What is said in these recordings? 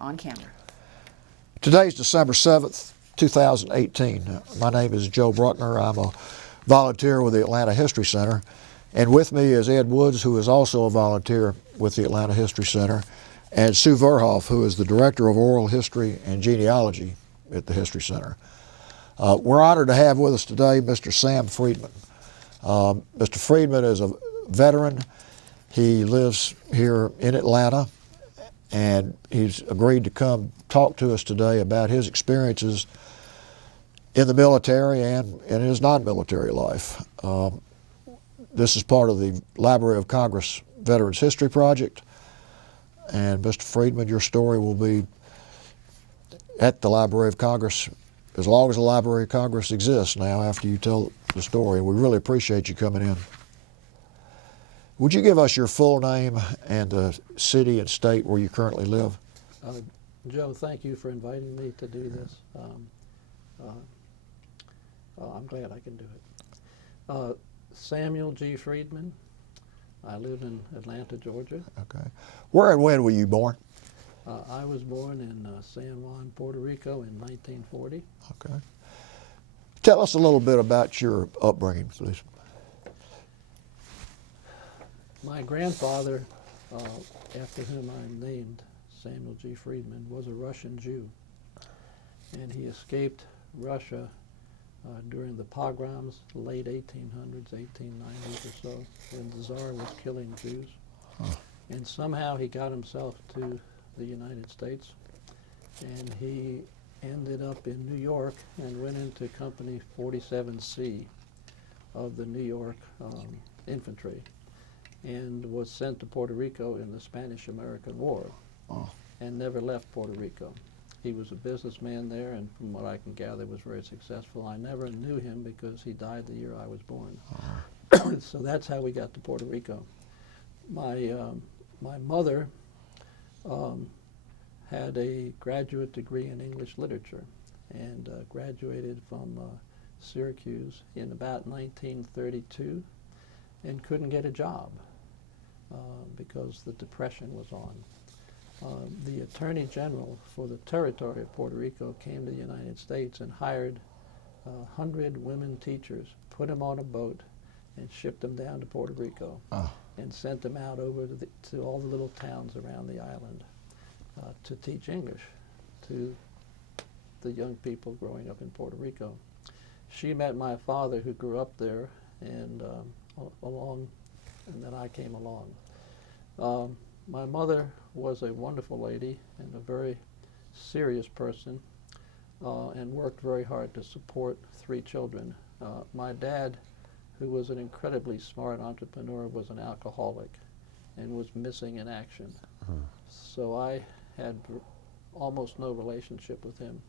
On camera. Today's December 7th, 2018. My name is Joe Bruckner. I'm a volunteer with the Atlanta History Center. And with me is Ed Woods, who is also a volunteer with the Atlanta History Center, and Sue Verhoff, who is the Director of Oral History and Genealogy at the History Center. We're honored to have with us today Mr. Sam Friedman. Mr. Friedman is a veteran. He lives here in Atlanta, and he's agreed to come talk to us today about his experiences in the military and in his non-military life. This is part of the Library of Congress Veterans History Project, and Mr. Friedman, your story will be at the Library of Congress as long as the Library of Congress exists now after you tell the story. We really appreciate you coming in. Would you give us your full name and the city and state where you currently live? Joe, thank you for inviting me to do this. I'm glad I can do it. Samuel G. Friedman. I live in Atlanta, Georgia. Okay. Where and when were you born? I was born in San Juan, Puerto Rico in 1940. Okay. Tell us a little bit about your upbringing, please. My grandfather, after whom I'm named, Samuel G. Friedman, was a Russian Jew, and he escaped Russia during the pogroms, late 1800s, 1890s or so, when the Tsar was killing Jews. And somehow he got himself to the United States, and he ended up in New York and went into Company 47C of the New York Infantry, and was sent to Puerto Rico in the Spanish-American War, and never left Puerto Rico. He was a businessman there, and from what I can gather, was very successful. I never knew him because he died the year I was born. So that's how we got to Puerto Rico. My mother had a graduate degree in English literature and graduated from Syracuse in about 1932 and couldn't get a job because the Depression was on. The Attorney General for the territory of Puerto Rico came to the United States and hired 100 women teachers, put them on a boat, and shipped them down to Puerto Rico, and sent them out over to all the little towns around the island to teach English to the young people growing up in Puerto Rico. She met my father, who grew up there, and and then I came along. My mother was a wonderful lady and a very serious person, and worked very hard to support 3 children. My dad, who was an incredibly smart entrepreneur, was an alcoholic and was missing in action. So I had almost no relationship with him.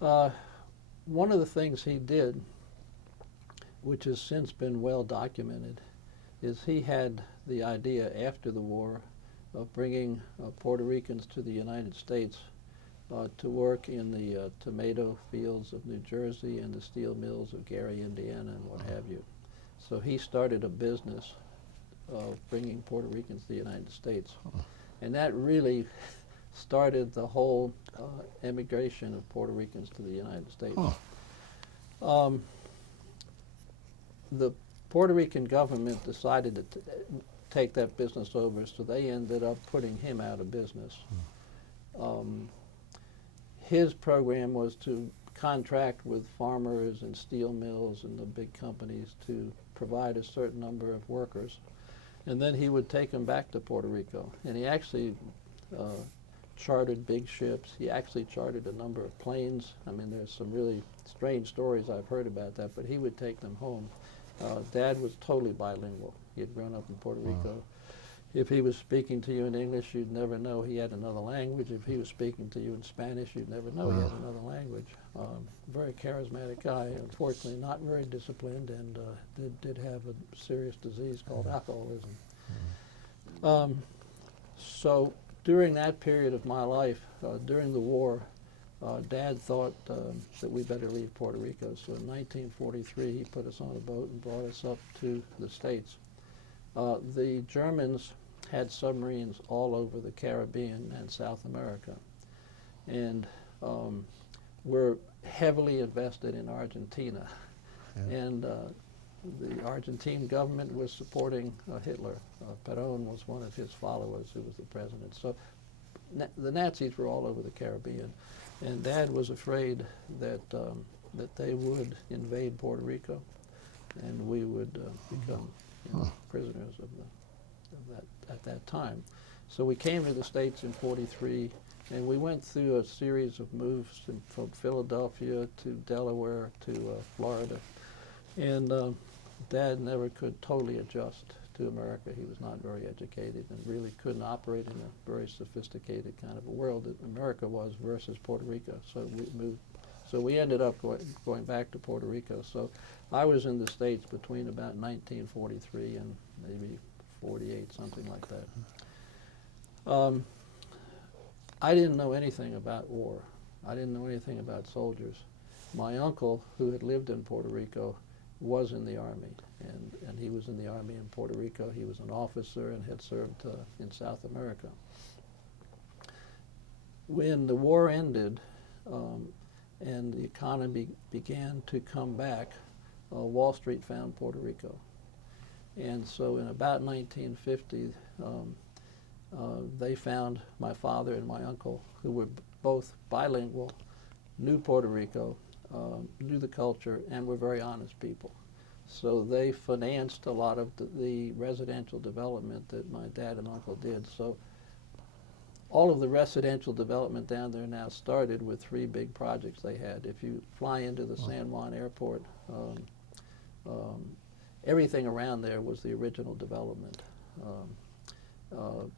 One of the things he did, which has since been well documented, is he had the idea after the war of bringing Puerto Ricans to the United States to work in the tomato fields of New Jersey and the steel mills of Gary, Indiana, and what have you. So he started a business of bringing Puerto Ricans to the United States. And that really started the whole emigration of Puerto Ricans to the United States. The Puerto Rican government decided to take that business over, so they ended up putting him out of business. His program was to contract with farmers and steel mills and the big companies to provide a certain number of workers, and then he would take them back to Puerto Rico. And he actually chartered big ships. He actually chartered a number of planes. I mean, there's some really strange stories I've heard about that, but he would take them home. Dad was totally bilingual. He had grown up in Puerto Rico. If he was speaking to you in English, you'd never know he had another language. If he was speaking to you in Spanish, you'd never know he had another language. Very charismatic guy, unfortunately not very disciplined, and did have a serious disease called alcoholism. So during that period of my life, during the war, Dad thought that we better leave Puerto Rico. So in 1943, he put us on a boat and brought us up to the States. The Germans had submarines all over the Caribbean and South America, and were heavily invested in Argentina. Yeah. And the Argentine government was supporting Hitler. Perón was one of his followers who was the president. So the Nazis were all over the Caribbean, and Dad was afraid that that they would invade Puerto Rico, and we would become prisoners of that at that time. So we came to the States in '43, and we went through a series of moves from Philadelphia to Delaware to Florida, and Dad never could totally adjust to America. He was not very educated and really couldn't operate in a very sophisticated kind of a world that America was versus Puerto Rico. So we moved. So we ended up going back to Puerto Rico. So I was in the States between about 1943 and maybe 48, something like that. I didn't know anything about war. I didn't know anything about soldiers. My uncle, who had lived in Puerto Rico, was in the Army, and he was in the Army in Puerto Rico. He was an officer and had served in South America. When the war ended and the economy began to come back, Wall Street found Puerto Rico. And so in about 1950, they found my father and my uncle, who were both bilingual, knew Puerto Rico, knew the culture, and were very honest people. So they financed a lot of the residential development that my dad and uncle did. So all of the residential development down there now started with 3 big projects they had. If you fly into the San Juan airport, everything around there was the original development.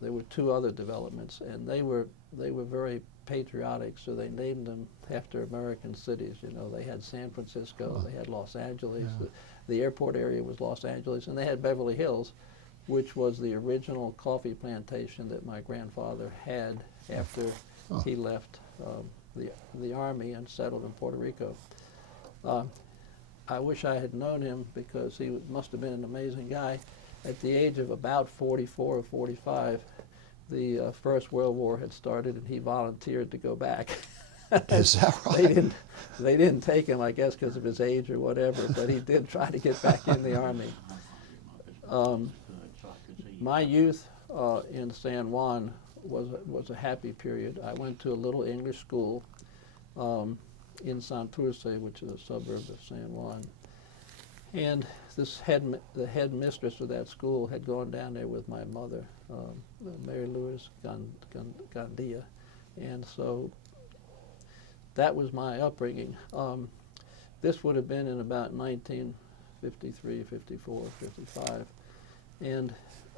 There were 2 other developments, and they were very patriotic, so they named them after American cities. You know, they had San Francisco, they had Los Angeles, the airport area was Los Angeles, and they had Beverly Hills, which was the original coffee plantation that my grandfather had after he left the Army and settled in Puerto Rico. I wish I had known him, because he must have been an amazing guy. At the age of about 44 or 45, the First World War had started, and he volunteered to go back. Is that right? They didn't take him, I guess, because of his age or whatever, but he did try to get back in the Army. My youth in San Juan was a happy period. I went to a little English school in Santurce, which is a suburb of San Juan. And the headmistress of that school had gone down there with my mother, Mary Louise Gandia, and so that was my upbringing. This would have been in about 1953, 54, 55, and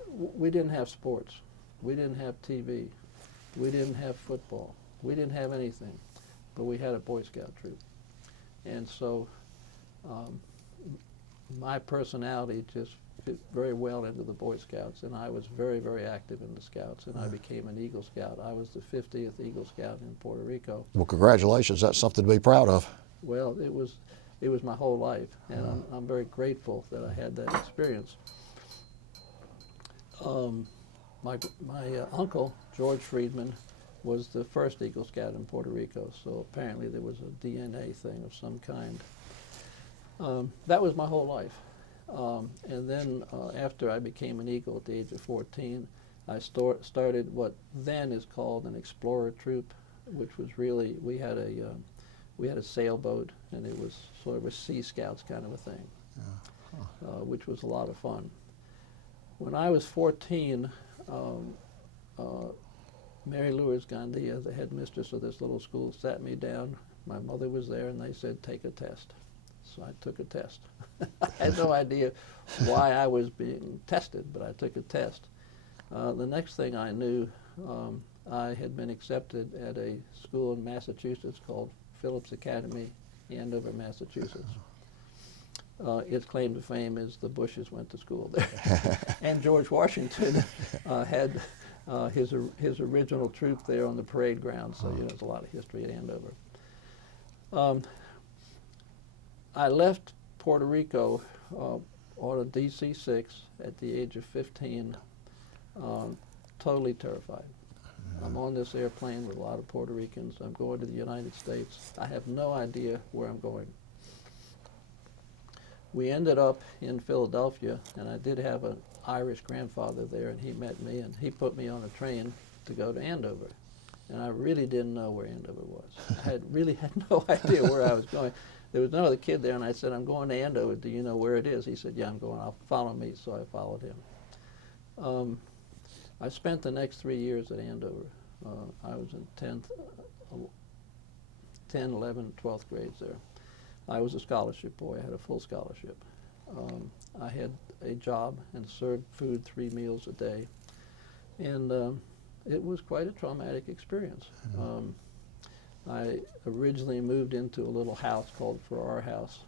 we didn't have sports. We didn't have TV. We didn't have football. We didn't have anything, but we had a Boy Scout troop. And so my personality just fit very well into the Boy Scouts, and I was very, very active in the Scouts, and I became an Eagle Scout. I was the 50th Eagle Scout in Puerto Rico. Well, congratulations. That's something to be proud of. Well, it was my whole life, and I'm very grateful that I had that experience. My uncle, George Friedman, was the first Eagle Scout in Puerto Rico, so apparently there was a DNA thing of some kind. That was my whole life. And then after I became an Eagle at the age of 14, I started what then is called an explorer troop, which was really, we had a sailboat, and it was sort of a Sea Scouts kind of a thing, which was a lot of fun. When I was 14, Mary Louise Gandia, the headmistress of this little school, sat me down. My mother was there, and they said, take a test. So I took a test. I had no idea why I was being tested, but I took a test. The next thing I knew, I had been accepted at a school in Massachusetts called Phillips Academy, Andover, Massachusetts. Its claim to fame is the Bushes went to school there. And George Washington had his original troop there on the parade ground, so you know, there's a lot of history at Andover. I left Puerto Rico on a DC-6 at the age of 15 Totally terrified. I'm on this airplane with a lot of Puerto Ricans. I'm going to the United States. I have no idea where I'm going. We ended up in Philadelphia, and I did have an Irish grandfather there, and he met me, and he put me on a train to go to Andover. And I really didn't know where Andover was. I really had no idea where I was going. There was another kid there, and I said, I'm going to Andover. Do you know where it is? He said, yeah, I'm going. Follow me. So I followed him. I spent the next 3 years at Andover. I was in 10, 11, 12th grades there. I was a scholarship boy. I had a full scholarship. I had a job and served food 3 meals a day. And it was quite a traumatic experience. I originally moved into a little house called Farrar House,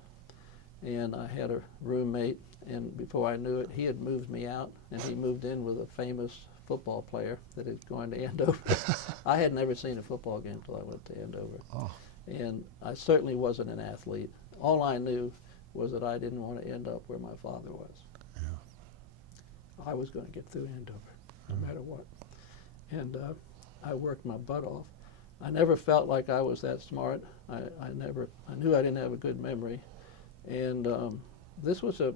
and I had a roommate, and before I knew it, he had moved me out, and he moved in with a famous football player that is going to Andover. I had never seen a football game until I went to Andover. Oh. And I certainly wasn't an athlete. All I knew was that I didn't want to end up where my father was. Yeah. I was going to get through Andover, no matter what. And I worked my butt off. I never felt like I was that smart. I knew I didn't have a good memory. And this was a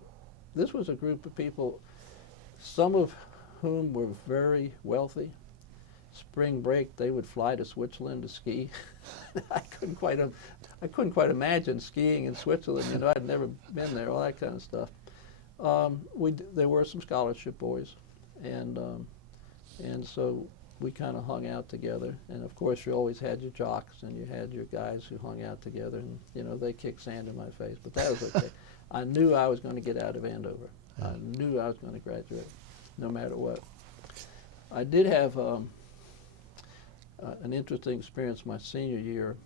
group of people, some of whom were very wealthy. Spring break, they would fly to Switzerland to ski. I couldn't quite imagine skiing in Switzerland. You know, I'd never been there, all that kind of stuff. There were some scholarship boys, and so we kind of hung out together. And of course, you always had your jocks and you had your guys who hung out together, and you know, they kicked sand in my face, but that was okay. I knew I was going to get out of Andover. I knew I was going to graduate, no matter what. I did have an interesting experience my senior year.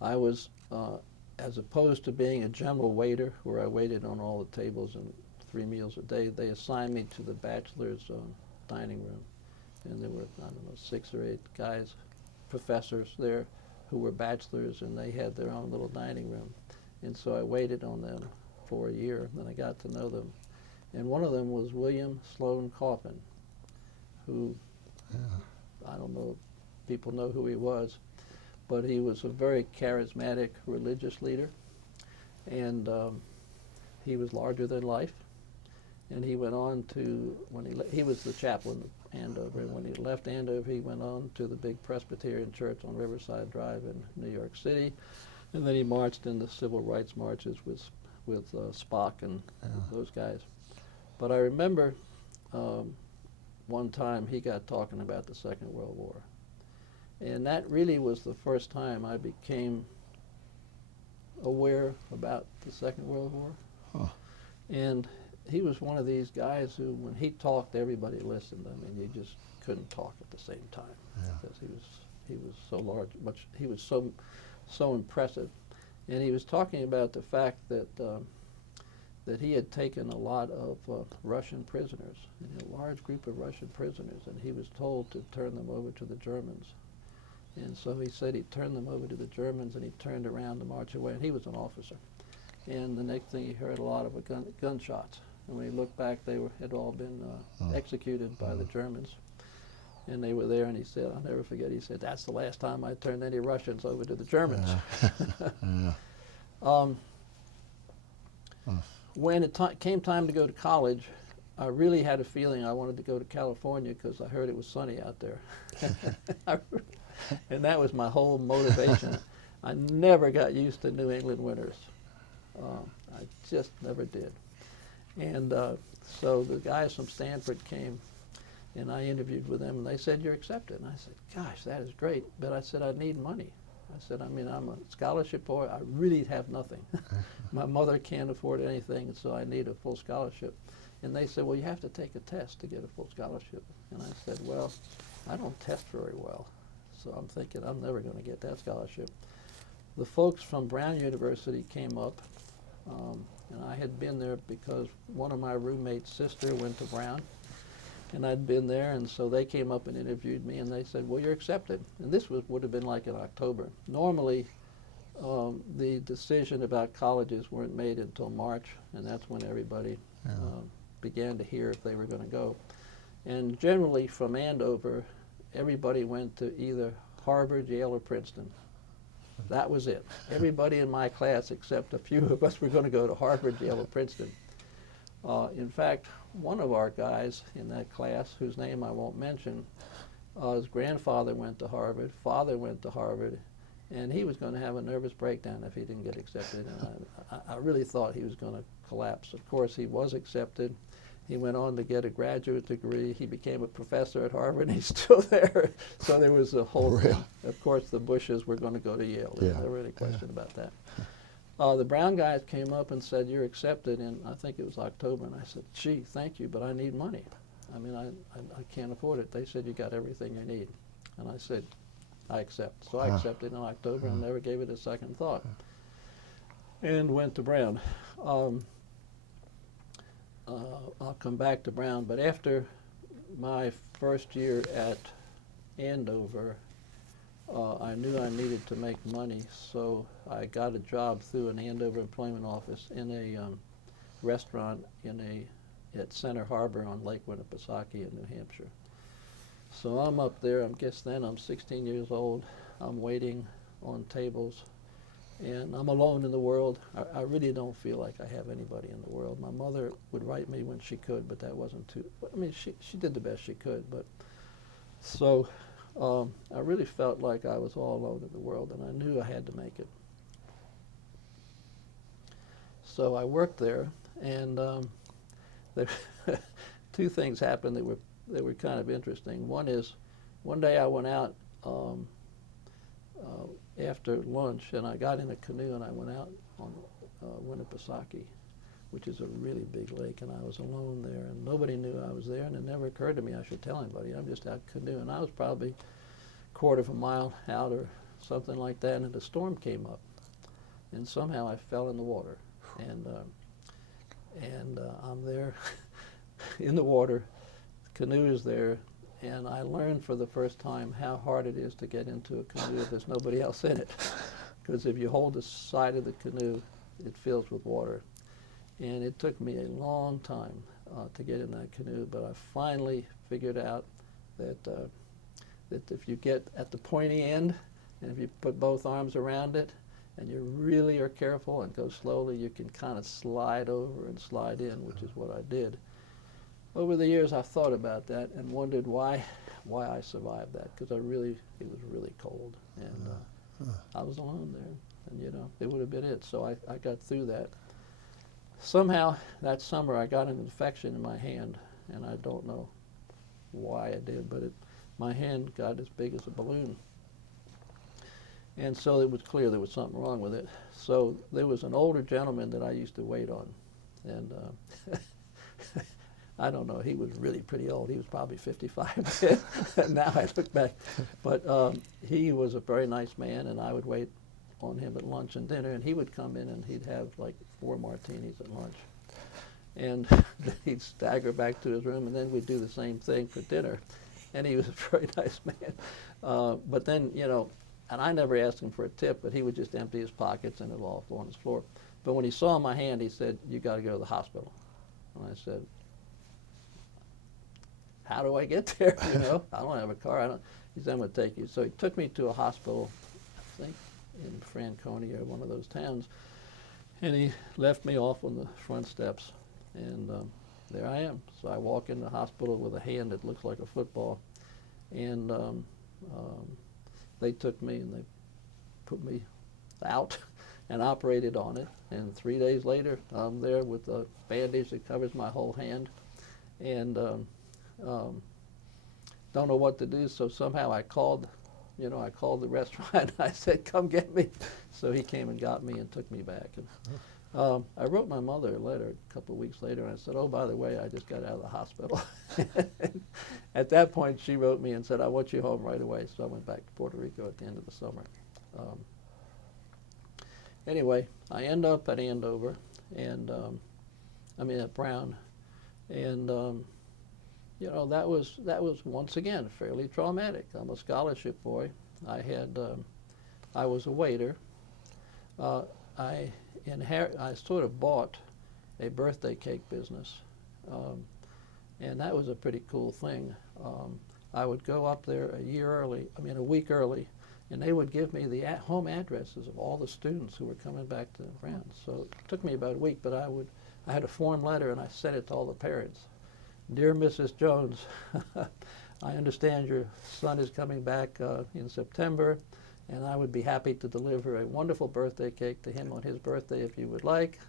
I was, as opposed to being a general waiter, where I waited on all the tables and 3 meals a day, they assigned me to the bachelor's dining room. And there were, I don't know, 6 or 8 guys, professors there, who were bachelors, and they had their own little dining room. And so I waited on them for a year, and then I got to know them. And one of them was William Sloane Coffin, who, I don't know if people know who he was, but he was a very charismatic religious leader, and he was larger than life. And he went on to, he was the chaplain of Andover, and when he left Andover, he went on to the big Presbyterian church on Riverside Drive in New York City, and then he marched in the civil rights marches with Spock and those guys. But I remember one time he got talking about the Second World War. And that really was the first time I became aware about the Second World War. Huh. And he was one of these guys who, when he talked, everybody listened. I mean, you just couldn't talk at the same time, because he was so large, he was so impressive. And he was talking about the fact that that he had taken a lot of Russian prisoners, a large group of Russian prisoners, and he was told to turn them over to the Germans. And so he said he turned them over to the Germans, and he turned around to march away, and he was an officer. And the next thing he heard a lot of gunshots. And when he looked back, they had all been executed by the Germans. And they were there, and he said, I'll never forget, he said, that's the last time I turned any Russians over to the Germans. When it came time to go to college, I really had a feeling I wanted to go to California because I heard it was sunny out there. And that was my whole motivation. I never got used to New England winters. I just never did. And so the guys from Stanford came, and I interviewed with them, and they said, you're accepted. And I said, gosh, that is great. But I said, I need money. I said, I mean, I'm a scholarship boy. I really have nothing. My mother can't afford anything, and so I need a full scholarship. And they said, well, you have to take a test to get a full scholarship. And I said, well, I don't test very well. So I'm thinking I'm never going to get that scholarship. The folks from Brown University came up, and I had been there because one of my roommate's sister went to Brown, and I'd been there, and so they came up and interviewed me, and they said, well, you're accepted. And this would have been like in October. Normally, the decision about colleges weren't made until March, and that's when everybody began to hear if they were going to go. And generally from Andover, everybody went to either Harvard, Yale, or Princeton. That was it. Everybody in my class, except a few of us, were going to go to Harvard, Yale, or Princeton. In fact, one of our guys in that class, whose name I won't mention, his grandfather went to Harvard, father went to Harvard, and he was going to have a nervous breakdown if he didn't get accepted. And I really thought he was going to collapse. Of course, he was accepted. He went on to get a graduate degree. He became a professor at Harvard, and he's still there. So there was a whole thing. Of course, the Bushes were going to go to Yale. There's never any question about that. The Brown guys came up and said, "You're accepted," in I think it was October. And I said, "Gee, thank you, but I need money. I mean, I can't afford it." They said, "You got everything you need." And I said, "I accept." So I accepted in October and never gave it a second thought. And went to Brown. I'll come back to Brown, but after my first year at Andover, I knew I needed to make money, so I got a job through an Andover employment office in a restaurant at Center Harbor on Lake Winnipesaukee in New Hampshire. So I'm up there, I guess then I'm 16 years old, I'm waiting on tables, and I'm alone in the world. I really don't feel like I have anybody in the world. My mother would write me when she could, but that wasn't too, I mean, she did the best she could, but so I really felt like I was all alone in the world, and I knew I had to make it. So I worked there, and there two things happened that were kind of interesting. One is, one day I went out after lunch, and I got in a canoe and I went out on Winnipesaukee, which is a really big lake, and I was alone there, and nobody knew I was there, and it never occurred to me I should tell anybody. I'm just out canoeing. I was probably a quarter of a mile out or something like that, and a storm came up, and somehow I fell in the water, and I'm there in the water, the canoe is there, and I learned for the first time how hard it is to get into a canoe if there's nobody else in it. Because if you hold the side of the canoe, it fills with water. And it took me a long time to get in that canoe, but I finally figured out that if you get at the pointy end, and if you put both arms around it, and you really are careful and go slowly, you can kind of slide over and slide in, which is what I did. Over the years, I've thought about that and wondered why I survived that, because it was really cold, and I was alone there, and you know, it would have been it. So I got through that. Somehow, that summer, I got an infection in my hand, and I don't know why I did, but my hand got as big as a balloon. And so it was clear there was something wrong with it. So there was an older gentleman that I used to wait on, and I don't know, he was really pretty old. He was probably 55 now I look back. But he was a very nice man, and I would wait on him at lunch and dinner, and he would come in and he'd have like 4 martinis at lunch. And he'd stagger back to his room, and then we'd do the same thing for dinner. And he was a very nice man. But then, you know, and I never asked him for a tip, but he would just empty his pockets and it'd all fall on his floor. But when he saw my hand, he said, "You got to go to the hospital." And I said, "How do I get there? You know, I don't have a car." He said, "I'm going to take you." So he took me to a hospital, I think in Franconia or one of those towns, and he left me off on the front steps, and there I am. So I walk in the hospital with a hand that looks like a football, and they took me and they put me out and operated on it, and 3 days later I'm there with a bandage that covers my whole hand, and don't know what to do, so somehow I called the restaurant and I said, "Come get me." So he came and got me and took me back. And I wrote my mother a letter a couple of weeks later, and I said, "Oh, by the way, I just got out of the hospital." At that point, she wrote me and said, "I want you home right away." So I went back to Puerto Rico at the end of the summer. Anyway, I end up at Andover, and at Brown, and you know, that was once again fairly traumatic. I'm a scholarship boy. I was a waiter. I sort of bought a birthday cake business And that was a pretty cool thing. I would go up there a week early, and they would give me the home addresses of all the students who were coming back to France. So it took me about a week, but I had a form letter, and I sent it to all the parents. Dear Mrs. Jones, I understand your son is coming back in September, and I would be happy to deliver a wonderful birthday cake to him on his birthday if you would like.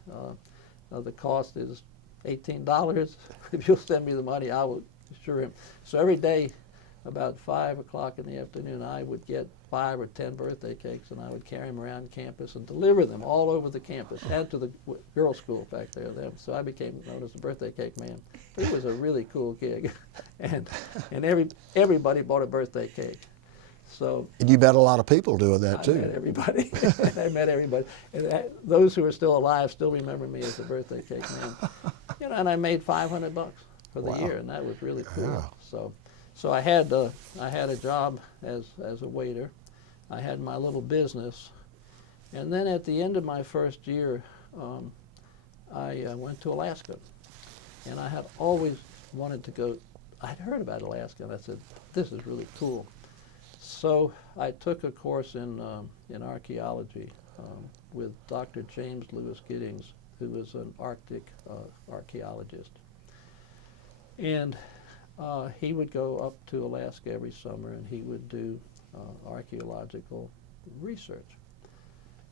The cost is $18. If you'll send me the money, I will assure him. So every day, about 5 o'clock in the afternoon, I would get 5 or 10 birthday cakes, and I would carry them around campus and deliver them all over the campus and to the girls' school back there. So I became known as the birthday cake man. It was a really cool gig, and everybody bought a birthday cake. So And you met a lot of people doing that too. I met everybody. I met everybody. And those who are still alive still remember me as the birthday cake man. And I made $500 for the year, and that was really cool. Yeah. So I had a job as a waiter. I had my little business, and then at the end of my first year, I went to Alaska, and I had always wanted to go. I'd heard about Alaska, and I said, "This is really cool." So I took a course in archaeology with Dr. James Lewis Giddings, who was an Arctic archaeologist, and he would go up to Alaska every summer, and he would do archaeological research.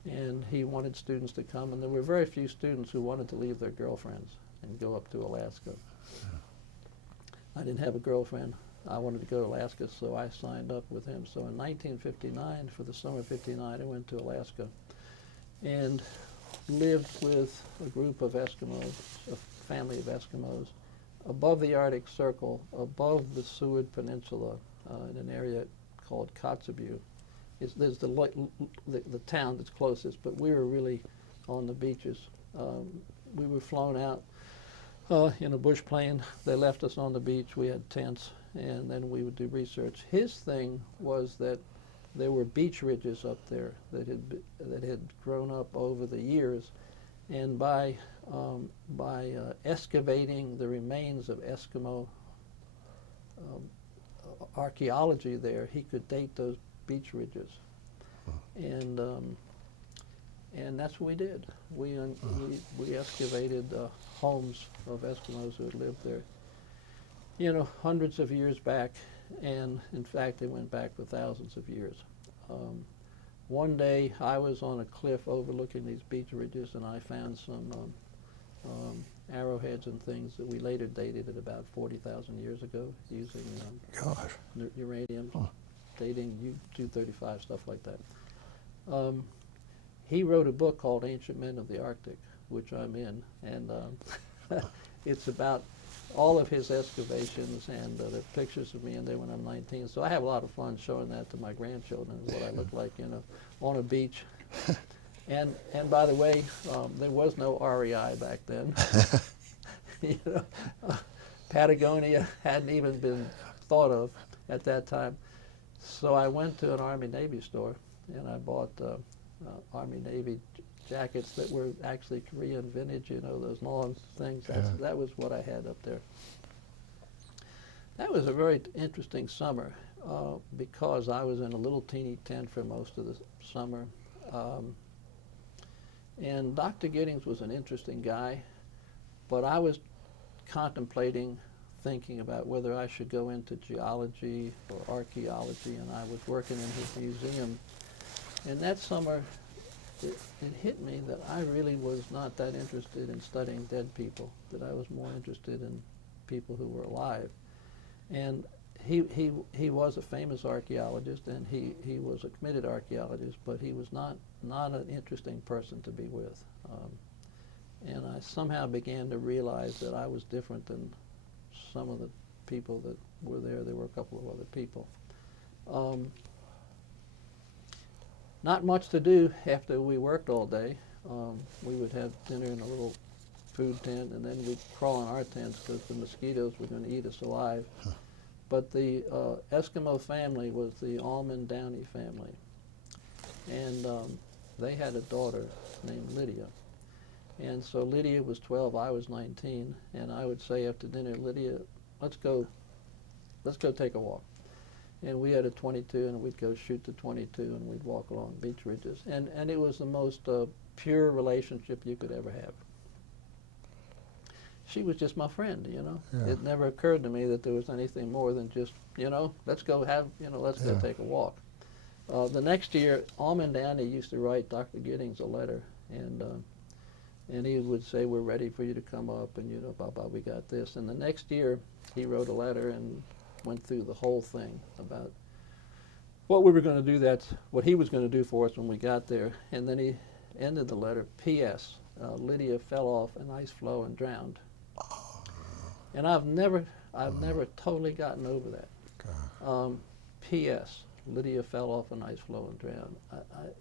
And he wanted students to come, and there were very few students who wanted to leave their girlfriends and go up to Alaska. I didn't have a girlfriend. I wanted to go to Alaska, so I signed up with him. So in 1959, for the summer of '59, I went to Alaska and lived with a group of Eskimos, a family of Eskimos, above the Arctic Circle, above the Seward Peninsula, in an area called Kotzebue. There's the town that's closest, but we were really on the beaches. We were flown out in a bush plane. They left us on the beach. We had tents, and then we would do research. His thing was that there were beach ridges up there that had grown up over the years, and by excavating the remains of Eskimo archaeology there, he could date those beach ridges, and that's what we did. We excavated homes of Eskimos who had lived there, hundreds of years back, and in fact they went back for thousands of years. One day I was on a cliff overlooking these beach ridges, and I found some arrowheads and things that we later dated at about 40,000 years ago using uranium, dating U-235, stuff like that. He wrote a book called Ancient Men of the Arctic, which I'm in, and it's about all of his excavations, and there are pictures of me in there when I'm 19. So I have a lot of fun showing that to my grandchildren, what I look like, on a beach. And by the way, there was no REI back then. Patagonia hadn't even been thought of at that time. So I went to an Army-Navy store, and I bought Army-Navy jackets that were actually Korean vintage, those long things. That was what I had up there. That was a very interesting summer because I was in a little teeny tent for most of the summer. And Dr. Giddings was an interesting guy, but I was contemplating, thinking about whether I should go into geology or archaeology, and I was working in his museum. And that summer, it hit me that I really was not that interested in studying dead people, that I was more interested in people who were alive. And he was a famous archaeologist, and he was a committed archaeologist, but he was not an interesting person to be with. And I somehow began to realize that I was different than some of the people that were there. There were a couple of other people. Not much to do after we worked all day. We would have dinner in a little food tent, and then we'd crawl in our tents because the mosquitoes were going to eat us alive. But the Eskimo family was the Downey family, and they had a daughter named Lydia. And so Lydia was 12, I was 19, and I would say after dinner, Lydia, let's go take a walk. And we had a .22, and we'd go shoot the .22, and we'd walk along beach ridges. And it was the most pure relationship you could ever have. She was just my friend, you know. Yeah. It never occurred to me that there was anything more than just, you know, let's go take a walk. The next year, Almond Downey used to write Dr. Giddings a letter, and he would say, we're ready for you to come up, and, you know, blah, blah, we got this. And the next year, he wrote a letter and went through the whole thing about what we were going to do, what he was going to do for us when we got there. And then he ended the letter, P.S. Lydia fell off an ice floe and drowned. And I've never totally gotten over that. P.S. Lydia fell off an ice floe and drowned.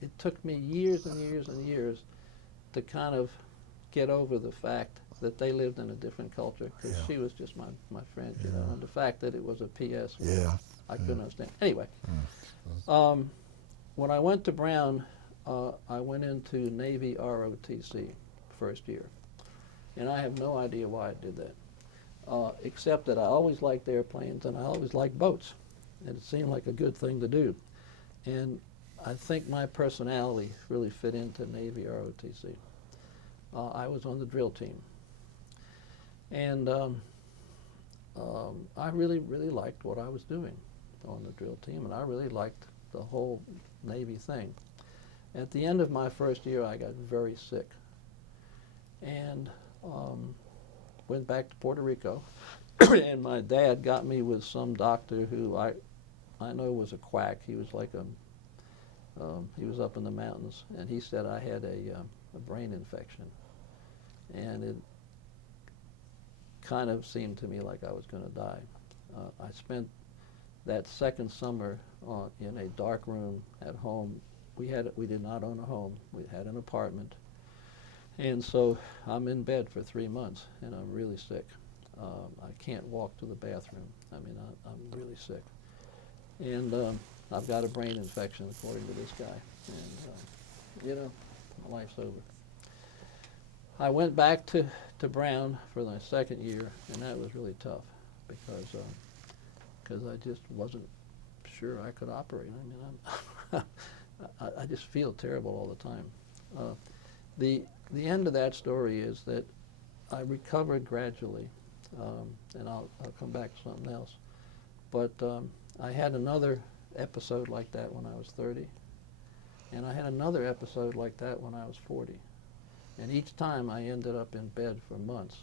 It took me years and years and years to kind of get over the fact that they lived in a different culture, because she was just my friend, you know, and the fact that it was a P.S. I couldn't understand. Anyway, when I went to Brown, I went into Navy ROTC first year, and I have no idea why I did that. Except that I always liked airplanes and I always liked boats, and it seemed like a good thing to do. And I think my personality really fit into Navy ROTC. I was on the drill team, and I really liked what I was doing on the drill team, and I really liked the whole Navy thing. At the end of my first year, I got very sick, and went back to Puerto Rico, and my dad got me with some doctor who I know was a quack. He was like he was up in the mountains, and he said I had a brain infection, and it kind of seemed to me like I was going to die. I spent that second summer in a dark room at home. We did not own a home. We had an apartment. And so I'm in bed for 3 months, and I'm really sick. I can't walk to the bathroom. I mean, I'm really sick. And I've got a brain infection, according to this guy. And, you know, my life's over. I went back to Brown for my second year, and that was really tough because I just wasn't sure I could operate. I mean, I just feel terrible all the time. The end of that story is that I recovered gradually, and I'll come back to something else. But I had another episode like that when I was 30, and I had another episode like that when I was 40. And each time I ended up in bed for months,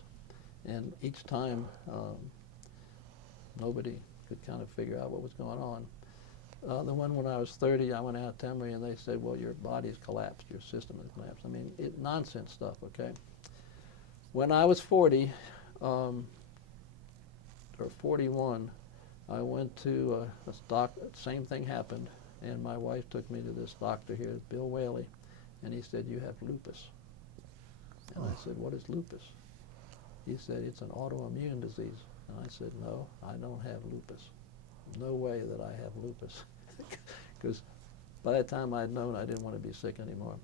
and each time nobody could kind of figure out what was going on. The one when I was 30, I went out to Emory, and they said, well, your body's collapsed, your system has collapsed. I mean, nonsense stuff, okay? When I was 40, or 41, I went to a doctor. Same thing happened, and my wife took me to this doctor here, Bill Whaley, and he said, you have lupus. And I said, what is lupus? He said, it's an autoimmune disease. And I said, no, I don't have lupus. No way that I have lupus. Because by that time I'd known I didn't want to be sick anymore.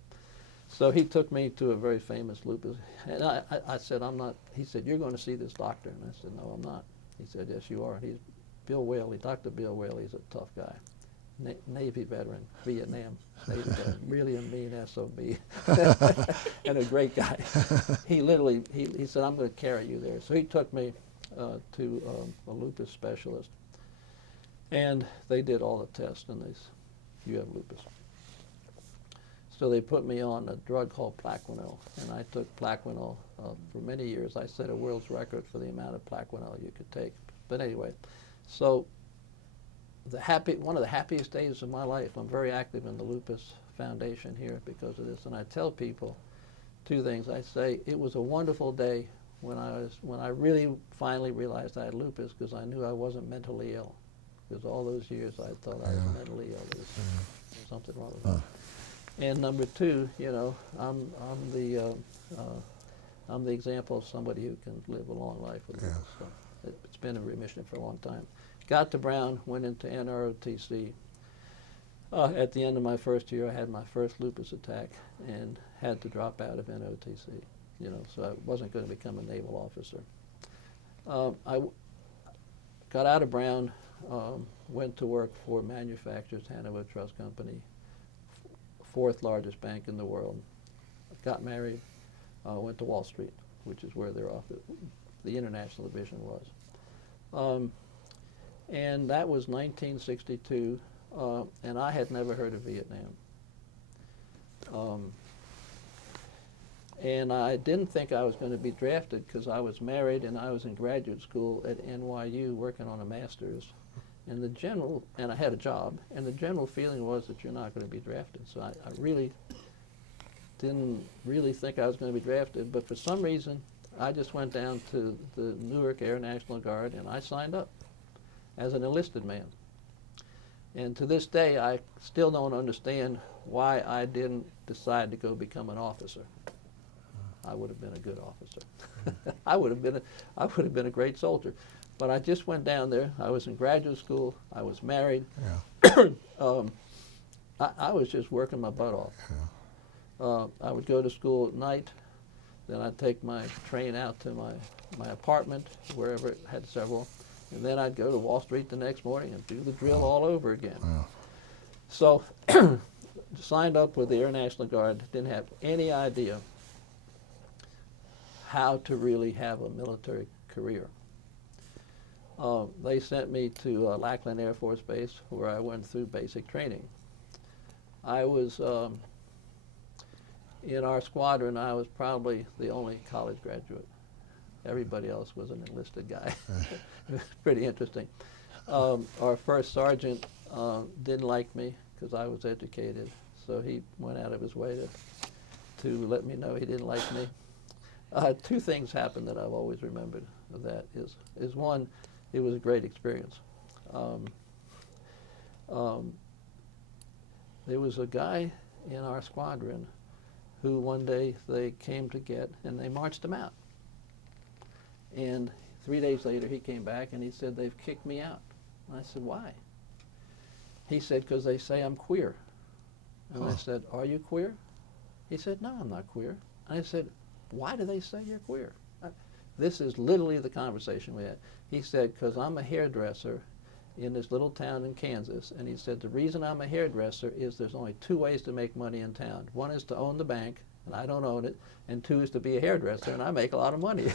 So he took me to a very famous lupus. And I said, I'm not. He said, you're going to see this doctor. And I said, no, I'm not. He said, yes, you are. He's Bill Whaley. Dr. Bill Whaley is a tough guy. Navy veteran, Vietnam Navy veteran, really a mean SOB, and a great guy. He literally, he said, I'm going to carry you there. So he took me to a lupus specialist, and they did all the tests, and they said, you have lupus. So they put me on a drug called Plaquenil, and I took Plaquenil for many years. I set a world's record for the amount of Plaquenil you could take. But anyway, so one of the happiest days of my life, I'm very active in the Lupus Foundation here because of this, and I tell people two things. I say it was a wonderful day when I really finally realized I had lupus, because I knew I wasn't mentally ill. Because all those years I thought I was mentally ill. There was something wrong with me. And number two, you know, I'm the example of somebody who can live a long life with lupus. So it's been in remission for a long time. Got to Brown, went into NROTC. At the end of my first year, I had my first lupus attack and had to drop out of NOTC. so I wasn't going to become a naval officer. I got out of Brown, went to work for Manufacturers Hanover Trust Company, fourth largest bank in the world. Got married, went to Wall Street, which is where their office, the international division was. And that was 1962, and I had never heard of Vietnam. And I didn't think I was going to be drafted because I was married and I was in graduate school at NYU working on a master's. And I had a job, and the general feeling was that you're not going to be drafted. So I really didn't really think I was going to be drafted, but for some reason, I just went down to the Newark Air National Guard and I signed up as an enlisted man. And to this day, I still don't understand why I didn't decide to go become an officer. I would have been a good officer. I would have been a great soldier. But I just went down there. I was in graduate school. I was married. Yeah. I was just working my butt off. Yeah. I would go to school at night. Then I'd take my train out to my apartment, wherever it had several. And then I'd go to Wall Street the next morning and do the drill all over again. Yeah. So signed up with the Air National Guard, didn't have any idea how to really have a military career. They sent me to Lackland Air Force Base, where I went through basic training. I was, in our squadron, I was probably the only college graduate. Everybody else was an enlisted guy. It was pretty interesting. Our first sergeant didn't like me because I was educated, so he went out of his way to let me know he didn't like me. Two things happened that I've always remembered of that is one, it was a great experience. There was a guy in our squadron who one day they came to get, and they marched him out. And 3 days later he came back and he said, "They've kicked me out." And I said, "Why?" He said, "Because they say I'm queer." And I said, "Are you queer?" He said, "No, I'm not queer." And I said, "Why do they say you're queer?" This is literally the conversation we had. He said, "Because I'm a hairdresser in this little town in Kansas." And he said, "The reason I'm a hairdresser is there's only two ways to make money in town. One is to own the bank, and I don't own it, and two is to be a hairdresser, and I make a lot of money."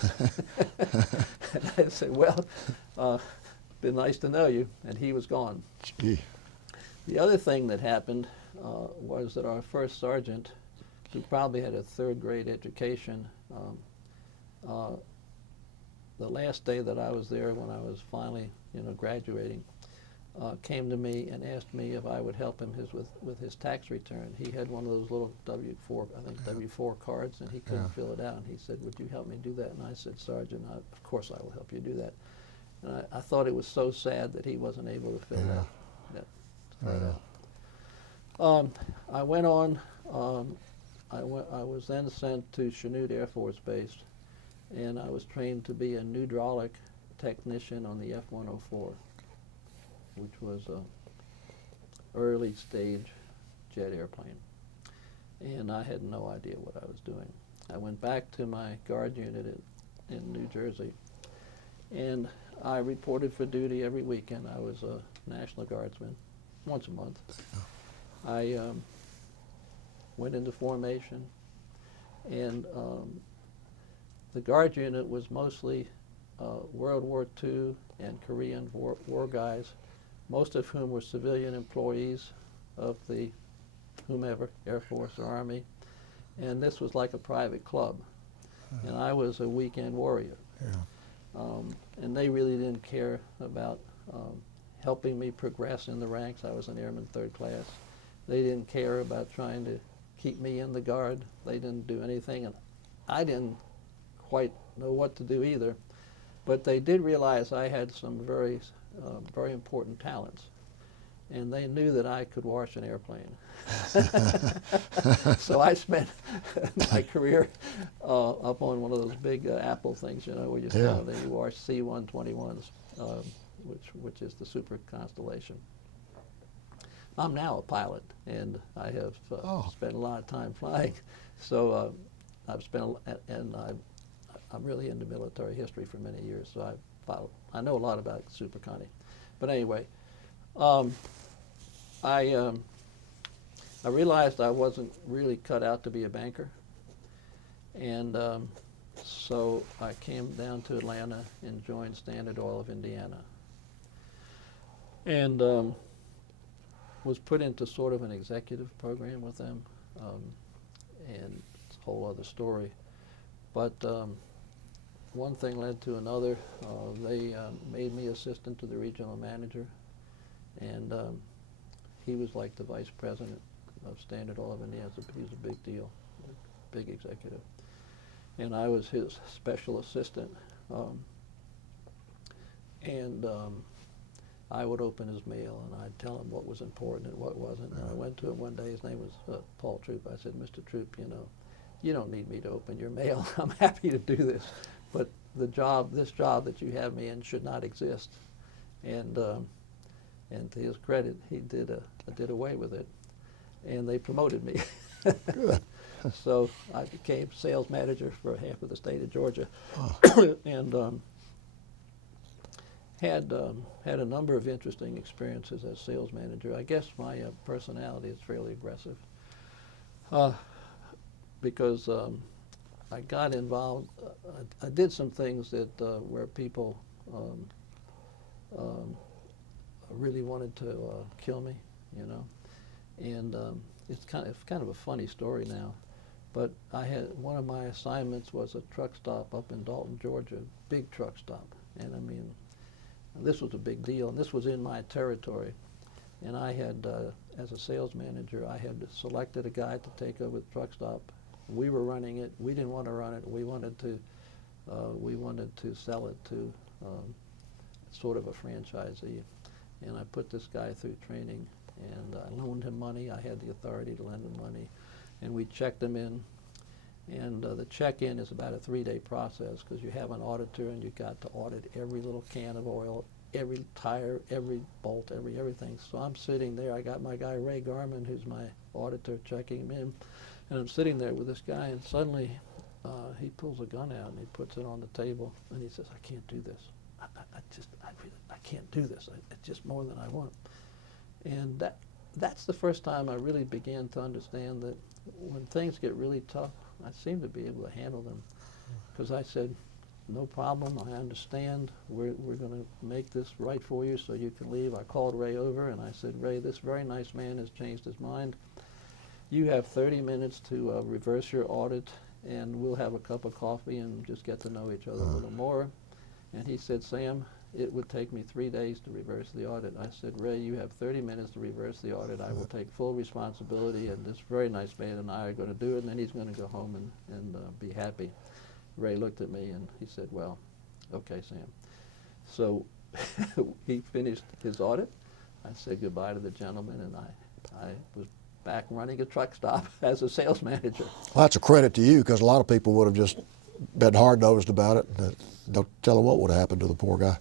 And I said, "Well, been nice to know you," and he was gone. Gee. The other thing that happened was that our first sergeant, who probably had a third grade education, the last day that I was there when I was finally, graduating, came to me and asked me if I would help him with his tax return. He had one of those little W4 cards, and he couldn't fill it out. And he said, "Would you help me do that?" And I said, "Sergeant, of course I will help you do that." And I thought it was so sad that he wasn't able to fill that out. I went on. I was then sent to Chanute Air Force Base, and I was trained to be a hydraulic technician on the F-104, which was an early stage jet airplane. And I had no idea what I was doing. I went back to my guard unit in New Jersey, and I reported for duty every weekend. I was a National Guardsman once a month. I went into formation, and the guard unit was mostly World War II and Korean War guys, most of whom were civilian employees of the whomever, Air Force or Army, and this was like a private club, and I was a weekend warrior. And they really didn't care about helping me progress in the ranks. I was an airman third class. They didn't care about trying to keep me in the guard. They didn't do anything, and I didn't quite know what to do either. But they did realize I had some very important talents, and they knew that I could wash an airplane. So I spent my career up on one of those big Apple things, where you wash C-121s, which is the Super Constellation. I'm now a pilot, and I have spent a lot of time flying. So I've spent, and I'm really into military history for many years, so I know a lot about Super Connie. But anyway, I realized I wasn't really cut out to be a banker, and so I came down to Atlanta and joined Standard Oil of Indiana, and was put into sort of an executive program with them, and it's a whole other story. But one thing led to another. They made me assistant to the regional manager, and he was like the vice president of Standard Oil of Indiana. He was a big deal, big executive. And I was his special assistant. I would open his mail and I'd tell him what was important and what wasn't. And I went to him one day, his name was Paul Troop. I said, Mr. Troop, you know, you don't need me to open your mail. I'm happy to do this. But this job that you have me in should not exist. And to his credit, he did away with it. And they promoted me. Good. So I became sales manager for half of the state of Georgia, and had a number of interesting experiences as sales manager. I guess my personality is fairly aggressive, because I got involved. I did some things that where people really wanted to kill me, you know, and it's kind of a funny story now. But one of my assignments was a truck stop up in Dalton, Georgia, big truck stop. And I mean, this was a big deal, and this was in my territory. And I had, as a sales manager, I had selected a guy to take over the truck stop. We were running it. We didn't want to run it. We wanted to sell it to sort of a franchisee. And I put this guy through training, and I loaned him money. I had the authority to lend him money. And we checked them in, and the check-in is about a 3-day process because you have an auditor and you got to audit every little can of oil, every tire, every bolt, everything. So I'm sitting there. I got my guy Ray Garman, who's my auditor, checking him in, and I'm sitting there with this guy, and suddenly he pulls a gun out and he puts it on the table, and he says, "I can't do this. I can't do this. It's just more than I want." And that's the first time I really began to understand that when things get really tough, I seem to be able to handle them. Because I said, "No problem, I understand. We're going to make this right for you so you can leave." I called Ray over and I said, "Ray, this very nice man has changed his mind. You have 30 minutes to reverse your audit, and we'll have a cup of coffee and just get to know each other a little more." And he said, "Sam, it would take me 3 days to reverse the audit." I said, "Ray, you have 30 minutes to reverse the audit. I will take full responsibility, and this very nice man and I are going to do it, and then he's going to go home and be happy." Ray looked at me and he said, "Well, okay, Sam." So he finished his audit. I said goodbye to the gentleman, and I was back running a truck stop as a sales manager. Well, that's a credit to you, because a lot of people would have just been hard-nosed about it. Don't tell them what would have happened to the poor guy.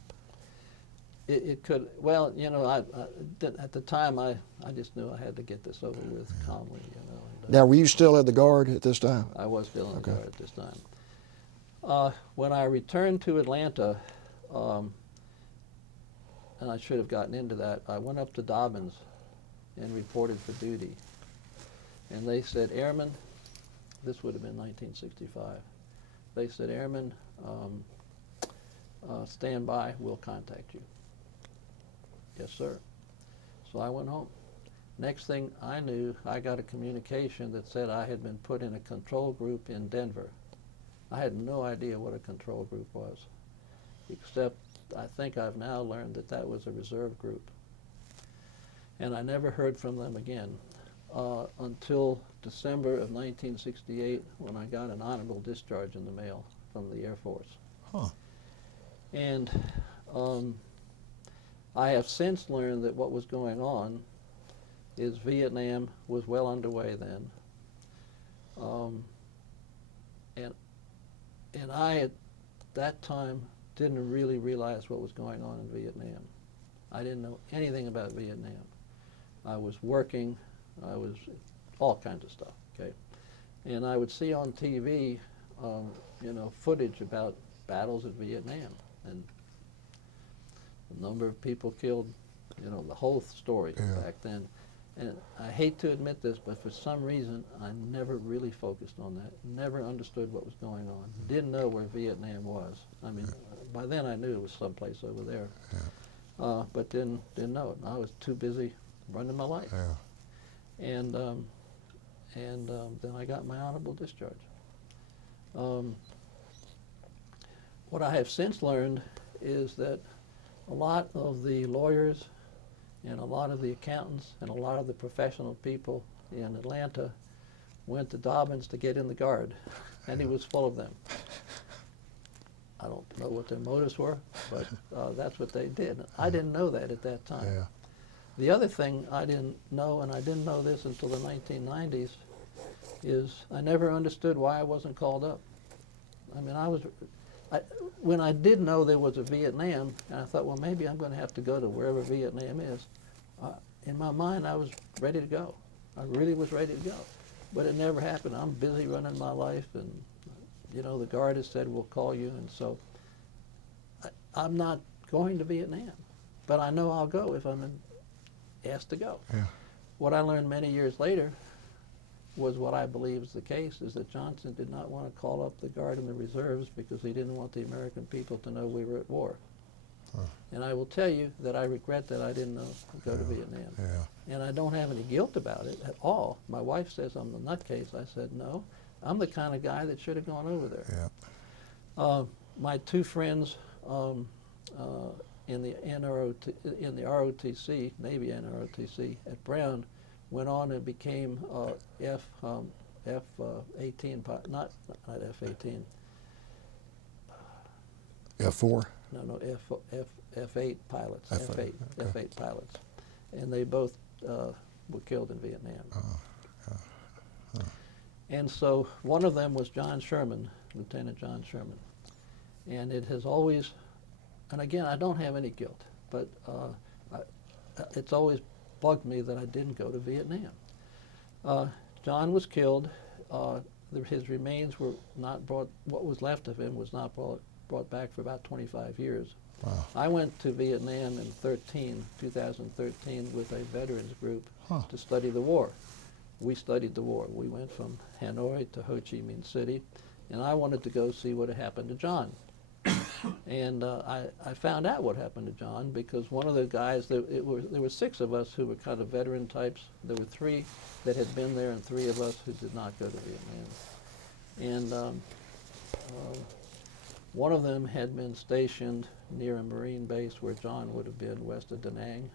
It could, well, you know, at the time I just knew I had to get this over with calmly, you know. And, Now, were you still in the Guard at this time? I was still in the Guard at this time. When I returned to Atlanta, and I should have gotten into that, I went up to Dobyns and reported for duty. And they said, "Airman," this would have been 1965, they said, "Airman, stand by, we'll contact you." "Yes, sir." So I went home. Next thing I knew, I got a communication that said I had been put in a control group in Denver. I had no idea what a control group was, except I think I've now learned that that was a reserve group. And I never heard from them again until December of 1968, when I got an honorable discharge in the mail from the Air Force. Huh. And I have since learned that what was going on is Vietnam was well underway then. And I, at that time, didn't really realize what was going on in Vietnam. I didn't know anything about Vietnam. I was working, I was all kinds of stuff, okay? And I would see on TV, you know, footage about battles in Vietnam and the number of people killed, you know, the whole story back then. And I hate to admit this, but for some reason, I never really focused on that, never understood what was going on, didn't know where Vietnam was. I mean, by then I knew it was someplace over there, but didn't know it. I was too busy running my life. And then I got my honorable discharge. What I have since learned is that a lot of the lawyers and a lot of the accountants and a lot of the professional people in Atlanta went to Dobyns to get in the Guard, and he was full of them. I don't know what their motives were, but that's what they did. I didn't know that at that time. The other thing I didn't know, and I didn't know this until the 1990s, is I never understood why I wasn't called up. I mean, when I did know there was a Vietnam, and I thought, well, maybe I'm going to have to go to wherever Vietnam is, in my mind, I was ready to go. I really was ready to go. But it never happened. I'm busy running my life, and, you know, the Guard has said, we'll call you, and so I'm not going to Vietnam. But I know I'll go if I'm asked to go. What I learned many years later was what I believe is the case, is that Johnson did not want to call up the Guard and the reserves because he didn't want the American people to know we were at war. And I will tell you that I regret that I didn't go to Vietnam. And I don't have any guilt about it at all. My wife says I'm the nutcase. I said, no, I'm the kind of guy that should have gone over there. My two friends in the ROTC, Navy NROTC at Brown, went on and became F-18, not F-18. F-4? No, F-8 pilots, F-8 pilots. And they both were killed in Vietnam. And so one of them was John Sherman, Lieutenant John Sherman. And it has always, and again, I don't have any guilt, but it's always bugged me that I didn't go to Vietnam. John was killed. His remains were not brought, what was left of him was not brought back for about 25 years. I went to Vietnam in 2013 with a veterans group to study the war. We studied the war. We went from Hanoi to Ho Chi Minh City, and I wanted to go see what had happened to John. And I found out what happened to John because one of the guys, there were 6 of us who were kind of veteran types. There were 3 that had been there and 3 of us who did not go to Vietnam. And one of them had been stationed near a Marine base where John would have been west of Da Nang.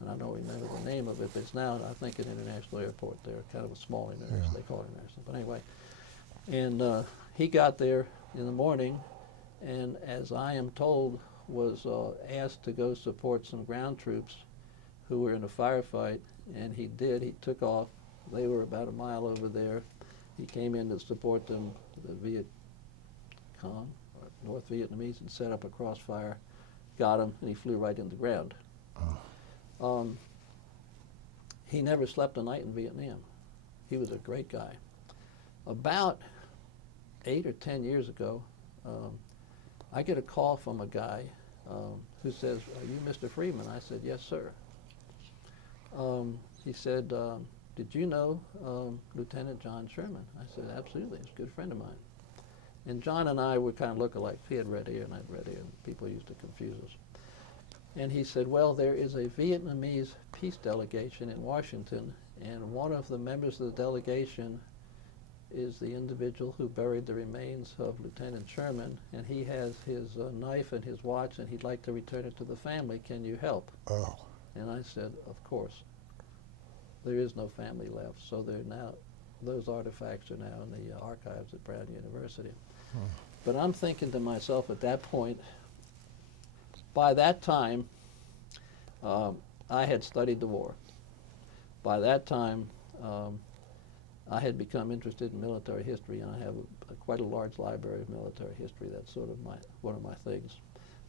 And I don't remember the name of it, but it's now, I think, an international airport there, kind of a small international, they call it international. But anyway, and he got there in the morning, and as I am told, was asked to go support some ground troops who were in a firefight, and he did. He took off. They were about a mile over there. He came in to support them, the Viet Cong, or North Vietnamese, and set up a crossfire, got him, and he flew right into the ground. He never slept a night in Vietnam. He was a great guy. About 8 or 10 years ago, I get a call from a guy who says, "Are you Mr. Friedman?" I said, "Yes, sir." He said, "Did you know Lieutenant John Sherman?" I said, "Absolutely, he's a good friend of mine." And John and I were kind of look-alike. He had red hair and I had red hair, and people used to confuse us. And he said, "Well, there is a Vietnamese peace delegation in Washington, and one of the members of the delegation is the individual who buried the remains of Lieutenant Sherman, and he has his knife and his watch, and he'd like to return it to the family. Can you help?" And I said, "Of course." There is no family left, so they're now, those artifacts are now in the archives at Brown University. But I'm thinking to myself at that point, by that time, I had studied the war. By that time, I had become interested in military history, and I have quite a large library of military history. That's sort of one of my things.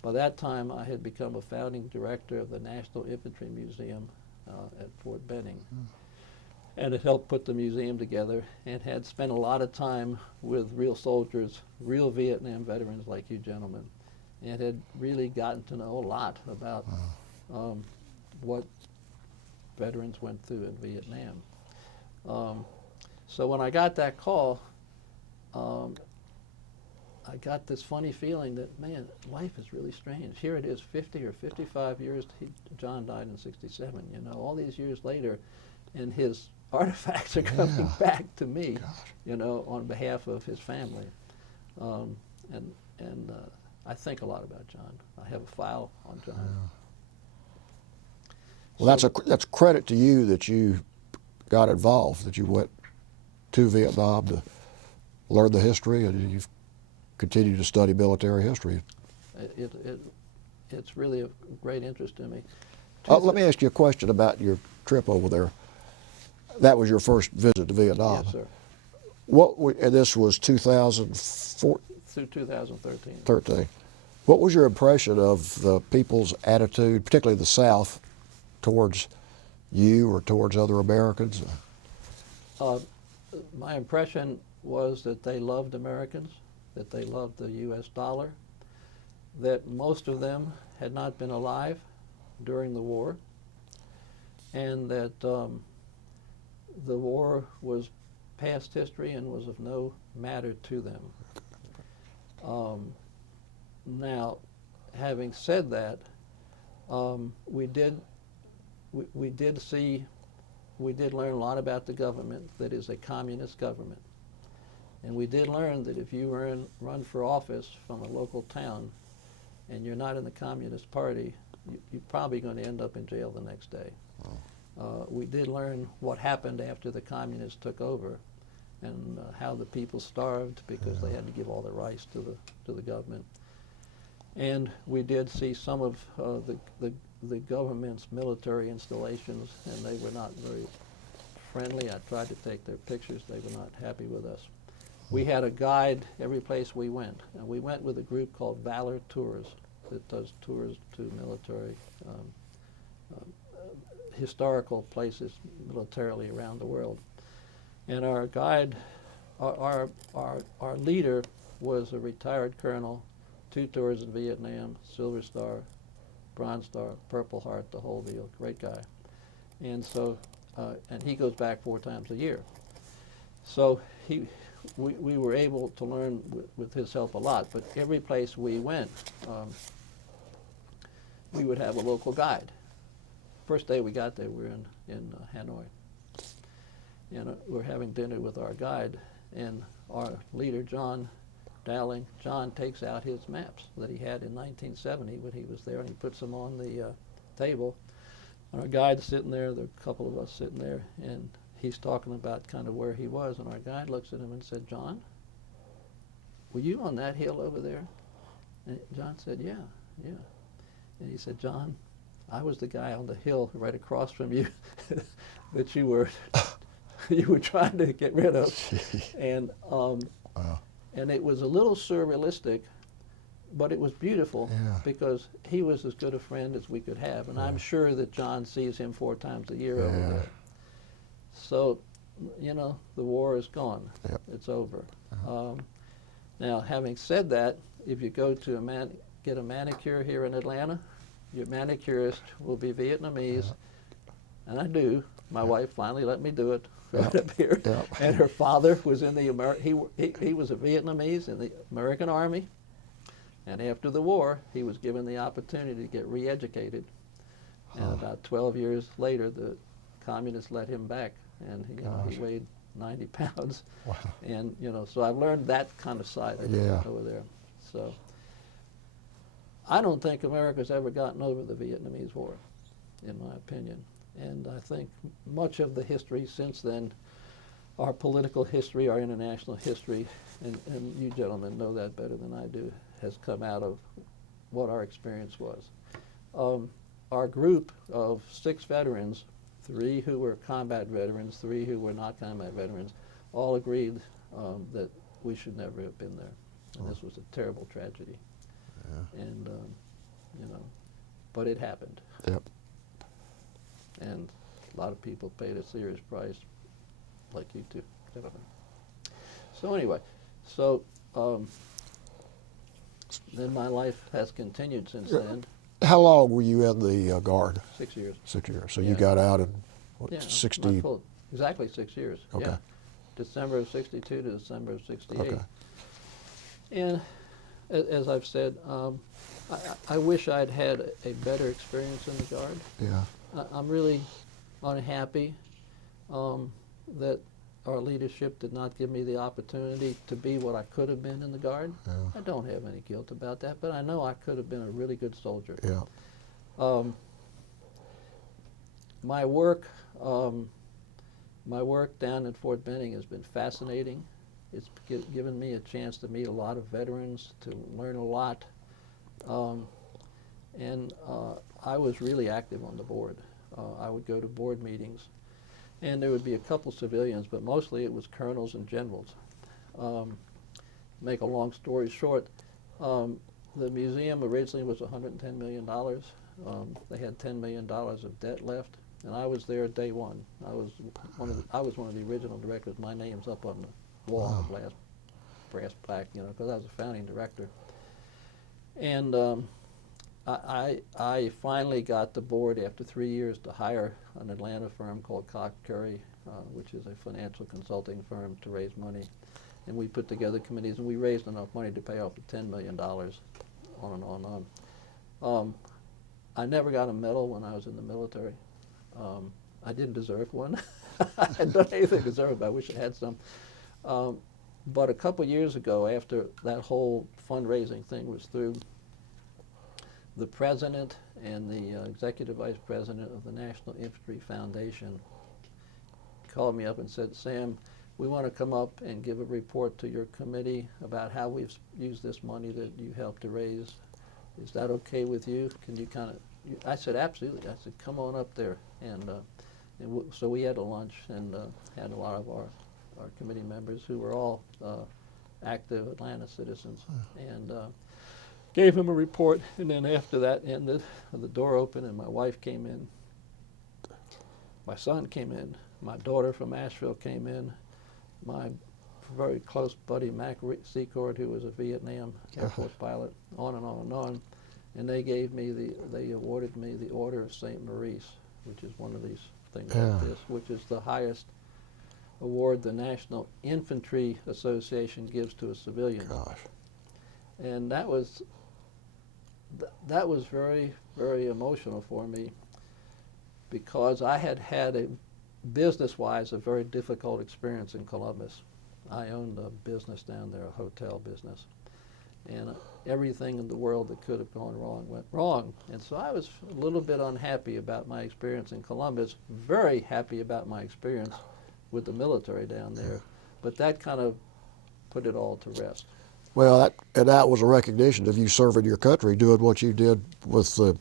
By that time, I had become a founding director of the National Infantry Museum at Fort Benning. and had helped put the museum together, and had spent a lot of time with real soldiers, real Vietnam veterans like you gentlemen, and had really gotten to know a lot about what veterans went through in Vietnam. So when I got that call, I got this funny feeling that, man, life is really strange. Here it is, 50 or 55 years, John died in 67, you know, all these years later, and his artifacts are coming back to me, you know, on behalf of his family. And I think a lot about John. I have a file on John. Well, So- that's credit to you that you got involved, that you went to Vietnam to learn the history, and you've continued to study military history. It's really of great interest to me. Let me ask you a question about your trip over there. That was your first visit to Vietnam. Yes, sir. And this was 2004, Through 2013. 13. What was your impression of the people's attitude, particularly the South, towards you or towards other Americans? My impression was that they loved Americans, that they loved the U.S. dollar, that most of them had not been alive during the war, and that the war was past history and was of no matter to them. Now, having said that, we did learn a lot about the government that is a communist government. And we did learn that if you run for office from a local town and you're not in the Communist Party, you're probably going to end up in jail the next day. We did learn what happened after the communists took over and how the people starved because they had to give all their rice to the government. And we did see some of the government's military installations, and they were not very friendly. I tried to take their pictures. They were not happy with us. We had a guide every place we went, and we went with a group called Ballard Tourist that does tours to military, historical places militarily around the world. And our guide, our leader was a retired colonel, 2 tours in Vietnam, Silver Star, Bronze Star, Purple Heart, the whole deal, great guy. And so, and he goes back 4 times a year. So we were able to learn with his help a lot, but every place we went, we would have a local guide. First day we got there, we were in Hanoi. And we're having dinner with our guide, and our leader, John Dowling, John takes out his maps that he had in 1970 when he was there, and he puts them on the table. And our guide's sitting there, there are a couple of us sitting there, and he's talking about kind of where he was, and our guide looks at him and said, "John, were you on that hill over there?" And John said, "Yeah, yeah." And he said, "John, I was the guy on the hill right across from you that you were trying to get rid of." And and it was a little surrealistic, but it was beautiful because he was as good a friend as we could have, and I'm sure that John sees him 4 times a year over there. So, you know, the war is gone. It's over. Now, having said that, if you go to get a manicure here in Atlanta, your manicurist will be Vietnamese, and I do. My wife finally let me do it right up here. And her father was in the he was a Vietnamese in the American Army, and after the war, he was given the opportunity to get re-educated. And about 12 years later, the communists let him back, and he weighed 90 pounds. Wow. And so I've learned that kind of side of it over there. So I don't think America's ever gotten over the Vietnamese War, in my opinion. And I think much of the history since then, our political history, our international history, and you gentlemen know that better than I do, has come out of what our experience was. Our group of 6 veterans, 3 who were combat veterans, 3 who were not combat veterans, all agreed that we should never have been there. And this was a terrible tragedy. And, but it happened. And a lot of people paid a serious price. like you two gentlemen. So anyway, so then my life has continued since then. How long were you in the Guard? 6 years. 6 years. So Yeah. you got out in, what, Yeah, 60? not full, exactly 6 years. Okay. Yeah. December of 62 to December of 68. Okay. And as I've said, I wish I'd had a better experience in the Guard. Yeah. I'm really unhappy that our leadership did not give me the opportunity to be what I could have been in the Guard. Yeah. I don't have any guilt about that, but I know I could have been a really good soldier. Yeah. My work down at Fort Benning has been fascinating. It's given me a chance to meet a lot of veterans, to learn a lot. And I was really active on the board. I would go to board meetings, and there would be a couple civilians, but mostly it was colonels and generals. Make a long story short, the museum originally was $110 million. They had $10 million of debt left, and I was there day one. I was one of the original directors. My name's up on the wall, Wow. the brass plaque, you know, because I was a founding director. And I finally got the board after 3 years to hire an Atlanta firm called Cox Curry, which is a financial consulting firm, to raise money. And we put together committees, and we raised enough money to pay off the $10 million, on and on and on. I never got a medal when I was in the military. I didn't deserve one. I hadn't done anything to deserve it, but I wish I had some. But a couple years ago, after that whole fundraising thing was through, the president and the executive vice president of the National Infantry Foundation called me up and said, "Sam, we want to come up and give a report to your committee about how we've used this money that you helped to raise. Is that okay with you? Can you kind of?" I said, "Absolutely." I said, "Come on up there." And so we had a lunch and had a lot of our committee members who were all active Atlanta citizens, and gave him a report. And then after that ended, the door opened and my wife came in, my son came in, my daughter from Asheville came in, my very close buddy Mac Secord, who was a Vietnam Air Force pilot, on and on and on. And they awarded me the Order of St Maurice, which is one of these things like this, which is the highest award the National Infantry Association gives to a civilian. Gosh. And that was very, very emotional for me, because I had had business-wise, a very difficult experience in Columbus. I owned a business down there, a hotel business, and everything in the world that could have gone wrong went wrong. And so I was a little bit unhappy about my experience in Columbus, very happy about my experience with the military down there, but that kind of put it all to rest. Well, that was a recognition of you serving your country, doing what you did with the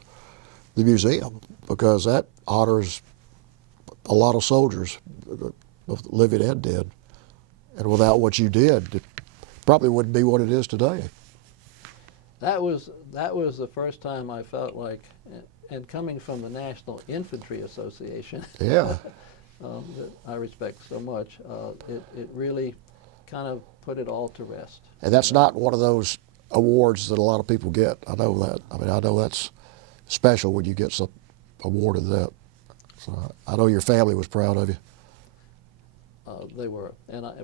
museum, because that honors a lot of soldiers, living and dead. And without what you did, it probably wouldn't be what it is today. That was the first time I felt like, and coming from the National Infantry Association, Yeah. that I respect so much, it really kind of put it all to rest. And that's not one of those awards that a lot of people get. I know that. I mean, I know that's special when you get some awarded that. So I know your family was proud of you. They were, and I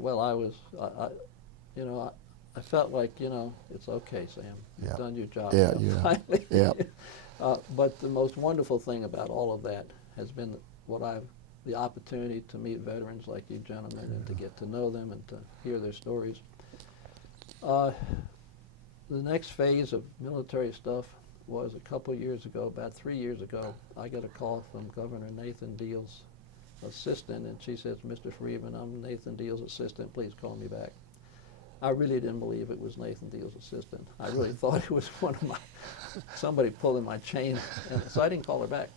felt like, it's okay, Sam. You've Yeah. done your job. Yeah, now, yeah. finally. Yeah. But the most wonderful thing about all of that has been the opportunity to meet veterans like you gentlemen, and to get to know them and to hear their stories. The next phase of military stuff was a couple years ago, about 3 years ago. I got a call from Governor Nathan Deal's assistant, and she says, "Mr. Friedman, I'm Nathan Deal's assistant, please call me back." I really didn't believe it was Nathan Deal's assistant. I really thought it was somebody pulling my chain, and so I didn't call her back.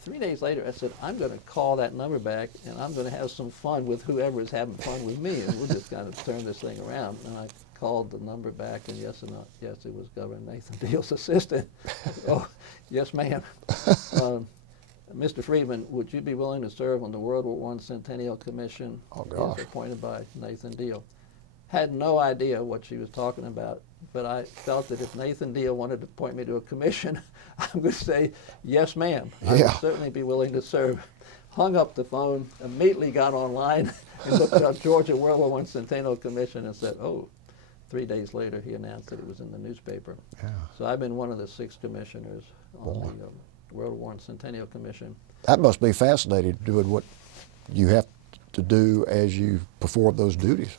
3 days later, I said, "I'm going to call that number back, and I'm going to have some fun with whoever is having fun with me, and we'll just kind of turn this thing around." And I called the number back, and yes, it was Governor Nathan Deal's assistant. "Oh, yes, ma'am." Mr. Friedman, would you be willing to serve on the World War I Centennial Commission? Oh, gosh. He was appointed by Nathan Deal. Had no idea what she was talking about, but I felt that if Nathan Deal wanted to appoint me to a commission, I'm going to say, yes, ma'am. I would certainly be willing to serve. Hung up the phone, immediately got online and looked up Georgia World War I Centennial Commission and said, oh, 3 days later he announced that it was in the newspaper. Yeah. So I've been one of the 6 commissioners on the World War I Centennial Commission. That must be fascinating, doing what you have to do as you perform those duties.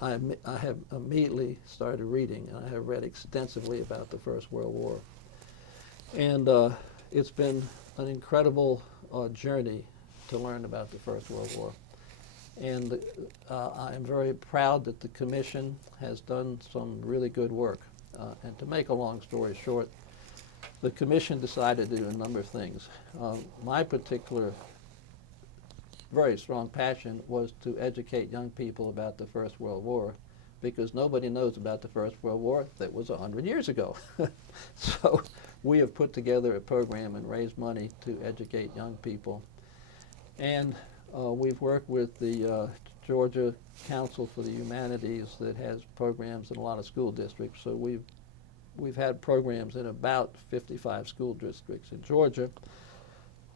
I have immediately started reading, and I have read extensively about the First World War. And it's been an incredible journey to learn about the First World War. And I am very proud that the Commission has done some really good work. And to make a long story short, the Commission decided to do a number of things. My particular very strong passion was to educate young people about the First World War, because nobody knows about the First World War that was 100 years ago. So we have put together a program and raised money to educate young people. And we've worked with the Georgia Council for the Humanities that has programs in a lot of school districts. So we've had programs in about 55 school districts in Georgia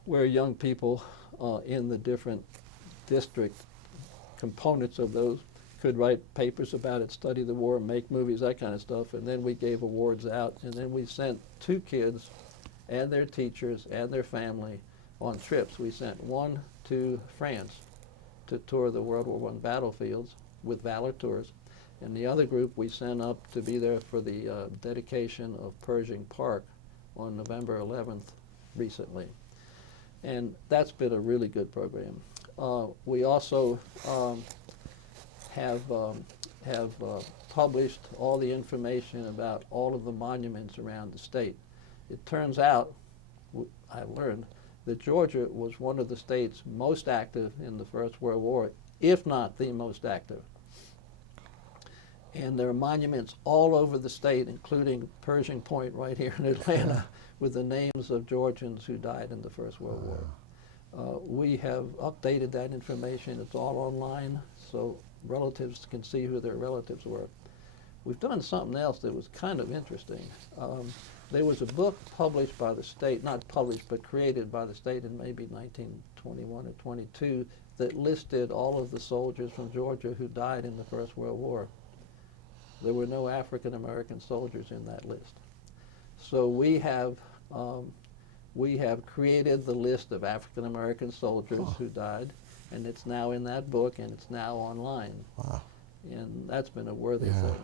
where young people in the different district components of those could write papers about it, study the war, make movies, that kind of stuff. And then we gave awards out, and then we sent 2 kids and their teachers and their family on trips. We sent one to France to tour the World War I battlefields with Ballard Tourist, and the other group we sent up to be there for the dedication of Pershing Park on November 11th recently. And that's been a really good program. We also have published all the information about all of the monuments around the state. It turns out, I learned, that Georgia was one of the states most active in the First World War, if not the most active. And there are monuments all over the state, including Pershing Point right here in Atlanta, with the names of Georgians who died in the First World War. We have updated that information. It's all online, so relatives can see who their relatives were. We've done something else that was kind of interesting. There was a book published by the state, not published, but created by the state in maybe 1921 or 22, that listed all of the soldiers from Georgia who died in the First World War. There were no African American soldiers in that list. So we have created the list of African American soldiers who died, and it's now in that book, and it's now online. Wow. And that's been a worthy thing.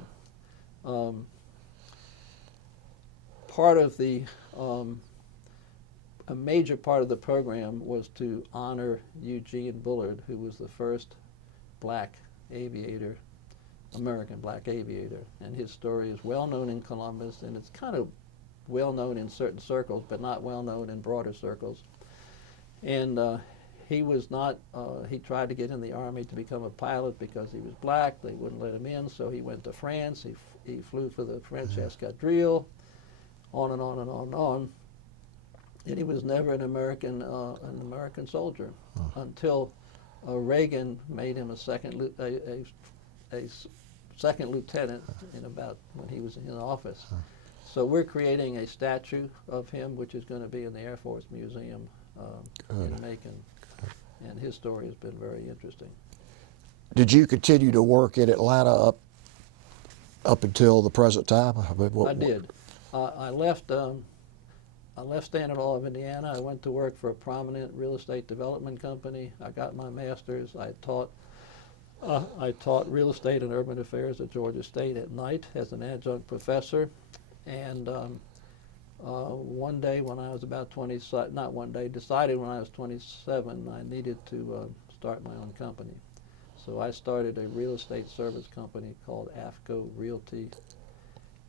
Part of the, a major part of the program was to honor Eugene Bullard, who was the first black aviator, American black aviator. And his story is well known in Columbus, and it's kind of well known in certain circles, but not well known in broader circles. And he was not, he tried to get in the Army to become a pilot because he was black. They wouldn't let him in, so he went to France. He flew for the French escadrille, on and on and on and on. And he was never an American soldier until Reagan made him a second lieutenant in about when he was in office. So we're creating a statue of him, which is going to be in the Air Force Museum in Macon. And his story has been very interesting. Did you continue to work in Atlanta up until the present time? I did. I left Stanford of Indiana. I went to work for a prominent real estate development company. I got my master's. I taught real estate and urban affairs at Georgia State at night as an adjunct professor. And one day when I was about 27, not one day, decided when I was 27 I needed to start my own company. So I started a real estate service company called AFCO Realty,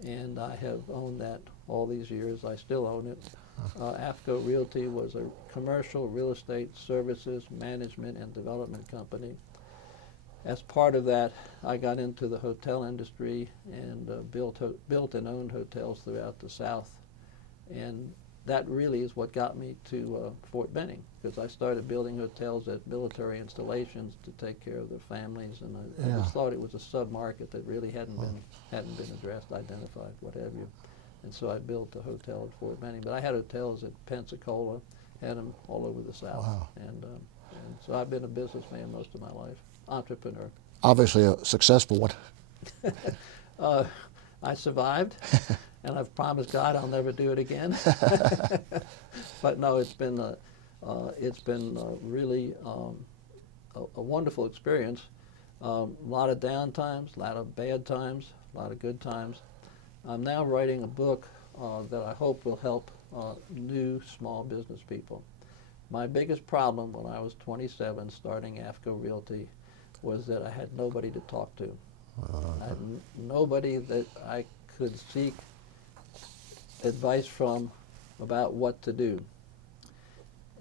and I have owned that all these years. I still own it. AFCO Realty was a commercial real estate services management and development company. As part of that, I got into the hotel industry and built and owned hotels throughout the South. And that really is what got me to Fort Benning, because I started building hotels at military installations to take care of their families, and I just thought it was a sub-market that really hadn't been addressed, identified, what have you. And so I built a hotel at Fort Benning. But I had hotels at Pensacola, had them all over the South. Wow. And so I've been a businessman most of my life, entrepreneur. Obviously a successful one. I survived, and I've promised God I'll never do it again. But no, it's been really a wonderful experience. A lot of down times, a lot of bad times, a lot of good times. I'm now writing a book that I hope will help new small business people. My biggest problem when I was 27 starting AFCO Realty was that I had nobody to talk to. I had nobody that I could seek advice from about what to do.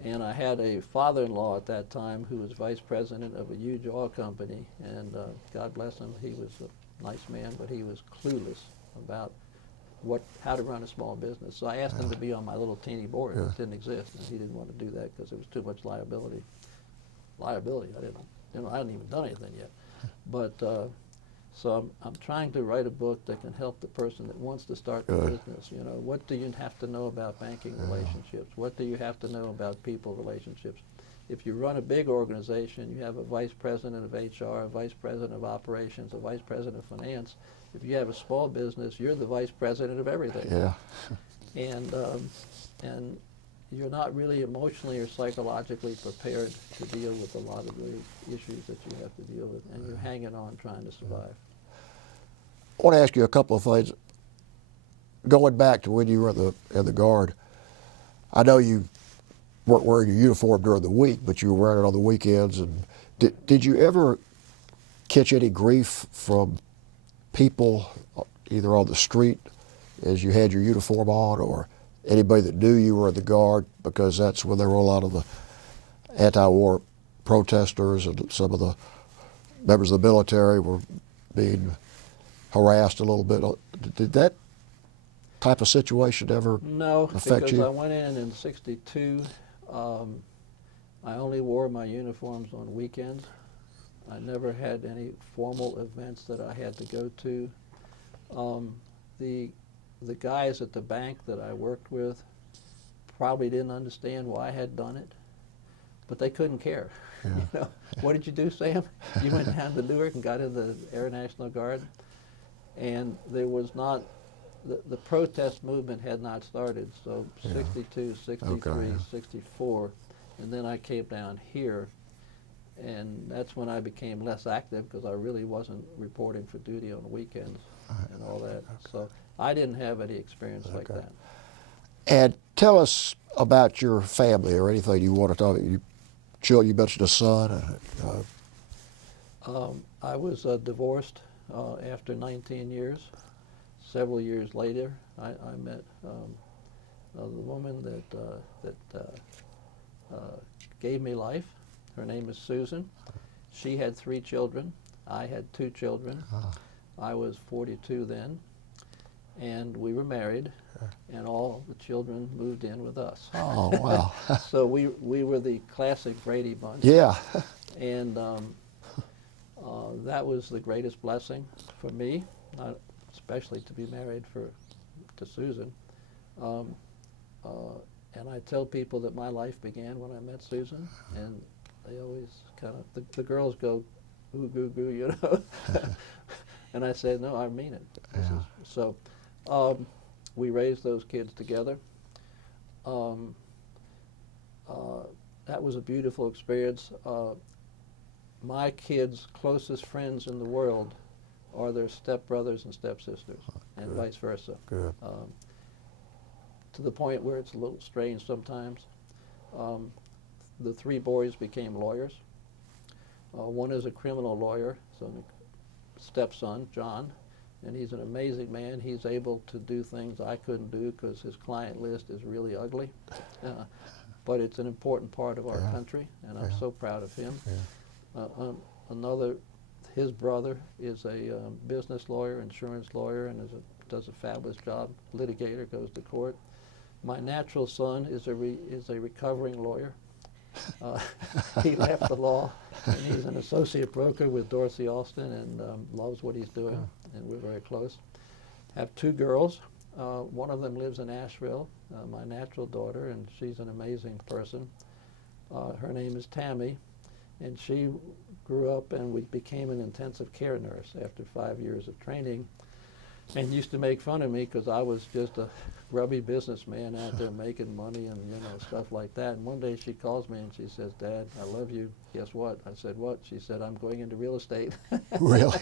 And I had a father-in-law at that time who was vice president of a huge oil company, and God bless him, he was a nice man, but he was clueless about how to run a small business. So I asked him to be on my little teeny board. Yeah. It didn't exist, and he didn't want to do that because it was too much liability. Liability, I hadn't even done anything yet. But so I'm trying to write a book that can help the person that wants to start the business. You know, what do you have to know about banking relationships? What do you have to know about people relationships? If you run a big organization, you have a vice president of HR, a vice president of operations, a vice president of finance. If you have a small business, you're the vice president of everything. Yeah. And you're not really emotionally or psychologically prepared to deal with a lot of the issues that you have to deal with, and you're hanging on trying to survive. I want to ask you a couple of things. Going back to when you were in the Guard, I know you weren't wearing your uniform during the week, but you were wearing it on the weekends. And did you ever catch any grief from people, either on the street as you had your uniform on, or anybody that knew you were in the Guard, because that's when there were a lot of the anti-war protesters and some of the members of the military were being harassed a little bit? Did that type of situation ever affect you? No, because I went in '62. I only wore my uniforms on weekends. I never had any formal events that I had to go to. The guys at the bank that I worked with probably didn't understand why I had done it, but they couldn't care. Yeah. You know, what did you do, Sam? You went down to Newark and got in the Air National Guard, and there was not, the protest movement had not started, so 62, 63, 64, and then I came down here, and that's when I became less active because I really wasn't reporting for duty on the weekends and all that. So I didn't have any experience like that. And tell us about your family or anything you want to talk about. You mentioned a son. I was divorced after 19 years. Several years later, I met the woman that gave me life. Her name is Susan. She had 3 children. I had 2 children. I was 42 then, and we were married, and all the children moved in with us. Oh, wow. So we were the classic Brady Bunch. Yeah. And that was the greatest blessing for me, not especially to be married to Susan. And I tell people that my life began when I met Susan, and they always kind of, the girls go, ooh, goo, goo, you know. And I say, no, I mean it. So we raised those kids together. That was a beautiful experience. My kids' closest friends in the world are their stepbrothers and stepsisters, and vice versa. Good. To the point where it's a little strange sometimes. The 3 boys became lawyers. One is a criminal lawyer, so stepson, John, and he's an amazing man. He's able to do things I couldn't do because his client list is really ugly. But it's an important part of our country, and I'm so proud of him. His brother is a business lawyer, insurance lawyer, and does a fabulous job. Litigator, goes to court. My natural son is a recovering lawyer. He left the law, and he's an associate broker with Dorsey Austin, and loves what he's doing, and we're very close. Have two girls. One of them lives in Asheville, my natural daughter, and she's an amazing person. Her name is Tammy, and she grew up and we became an intensive care nurse after 5 years of training, and used to make fun of me because I was just a grubby businessman out there making money and stuff like that. And one day she calls me and she says, "Dad, I love you. Guess what?" I said, "What?" She said, "I'm going into real estate." Really?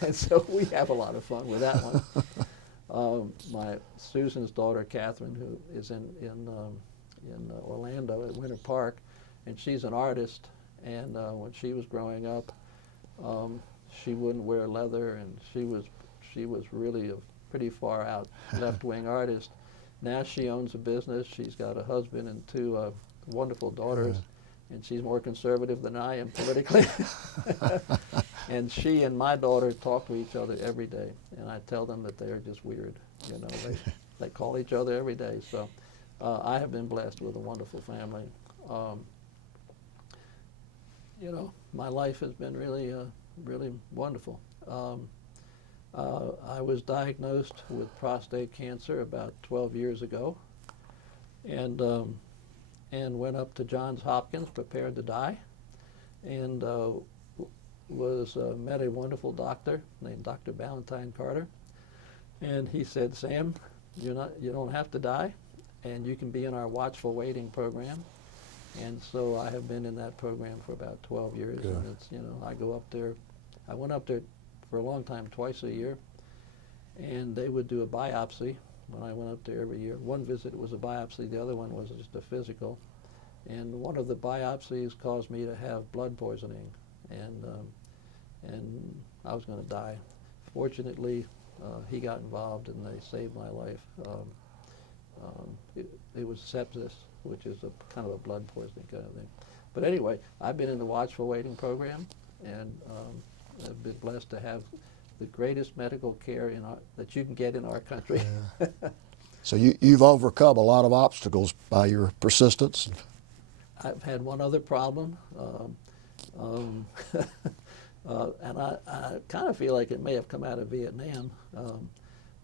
And so we have a lot of fun with that one. My Susan's daughter, Catherine, who is in Orlando at Winter Park, and she's an artist. And when she was growing up, she wouldn't wear leather, and she was really a pretty far out left-wing artist. Now she owns a business. She's got a husband and two wonderful daughters, and she's more conservative than I am politically. And she and my daughter talk to each other every day, and I tell them that they are just weird. They call each other every day. So I have been blessed with a wonderful family. My life has been really, really wonderful. I was diagnosed with prostate cancer about 12 years ago, and went up to Johns Hopkins prepared to die, and met a wonderful doctor named Dr. Valentine Carter, and he said, "Sam, you don't have to die, and you can be in our watchful waiting program." And so I have been in that program for about 12 years. Good. And it's, I go up there. I went up there for a long time, twice a year, and they would do a biopsy when I went up there every year. One visit was a biopsy, the other one was just a physical. And one of the biopsies caused me to have blood poisoning, and I was going to die. Fortunately, he got involved and they saved my life. It was sepsis, which is a kind of a blood poisoning kind of thing. But anyway, I've been in the watchful waiting program, and I've been blessed to have the greatest medical care that you can get in our country. Yeah. So you've overcome a lot of obstacles by your persistence. I've had one other problem, and I kind of feel like it may have come out of Vietnam,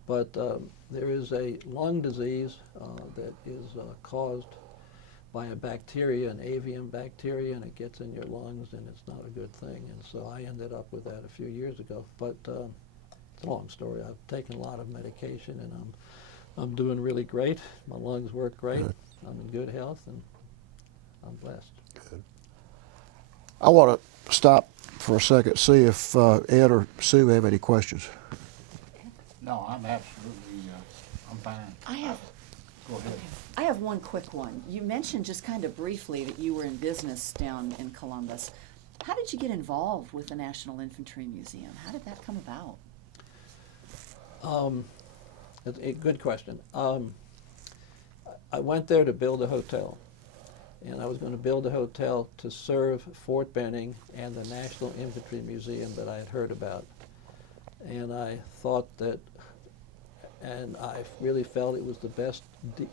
but there is a lung disease that is caused by a bacteria, an avian bacteria, and it gets in your lungs, and it's not a good thing. And so I ended up with that a few years ago. But it's a long story. I've taken a lot of medication, and I'm doing really great. My lungs work great. Good. I'm in good health, and I'm blessed. Good. I want to stop for a second, see if Ed or Sue have any questions. No, I'm absolutely, I'm fine. Go ahead. I have one quick one. You mentioned just kind of briefly that you were in business down in Columbus. How did you get involved with the National Infantry Museum? How did that come about? It's a good question. I went there to build a hotel, and I was going to build a hotel to serve Fort Benning and the National Infantry Museum that I had heard about. And I thought that, and I really felt it was the best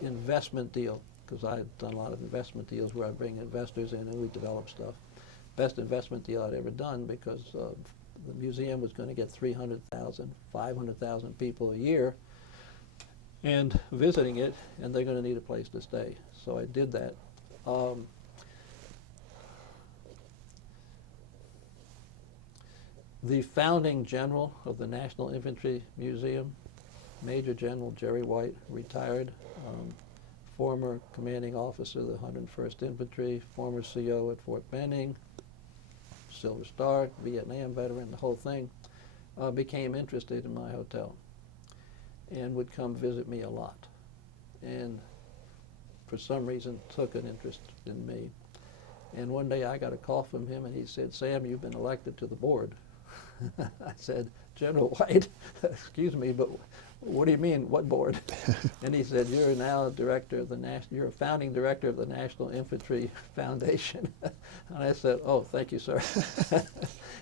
investment deal, because I had done a lot of investment deals where I bring investors in and we develop stuff. Best investment deal I'd ever done, because the museum was going to get 300,000, 500,000 people a year and visiting it, and they're going to need a place to stay. So I did that. The founding general of the National Infantry Museum, Major General Jerry White, retired, former commanding officer of the 101st Infantry, former CO at Fort Benning, Silver Star, Vietnam veteran, the whole thing, became interested in my hotel and would come visit me a lot. And for some reason took an interest in me. And one day I got a call from him and he said, "Sam, you've been elected to the board." I said, "General White, excuse me, but what do you mean, what board?" And he said, "You're now director of the you're a founding director of the National Infantry Foundation." And I said, "Oh, thank you, sir."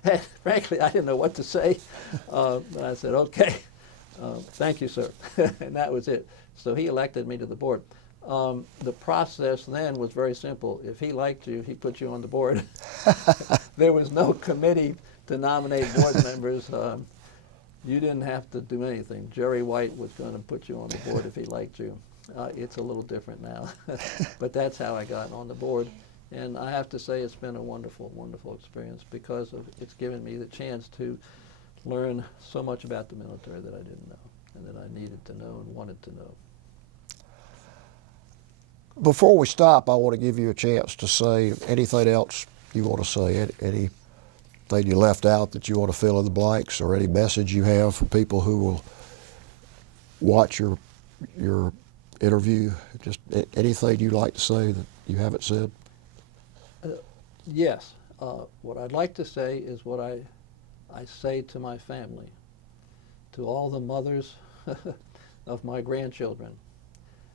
And frankly, I didn't know what to say. But I said, "Okay." Thank you, sir. And that was it. So he elected me to the board. The process then was very simple. If he liked you, he put you on the board. There was no committee to nominate board members. You didn't have to do anything. Jerry White was going to put you on the board if he liked you. It's a little different now. But that's how I got on the board. And I have to say it's been a wonderful, wonderful experience because it's given me the chance to learn so much about the military that I didn't know and that I needed to know and wanted to know. Before we stop, I want to give you a chance to say anything else you want to say, anything you left out that you want to fill in the blanks, or any message you have for people who will watch your interview. Just anything you'd like to say that you haven't said. Yes. What I'd like to say is what I say to my family, to all the mothers of my grandchildren,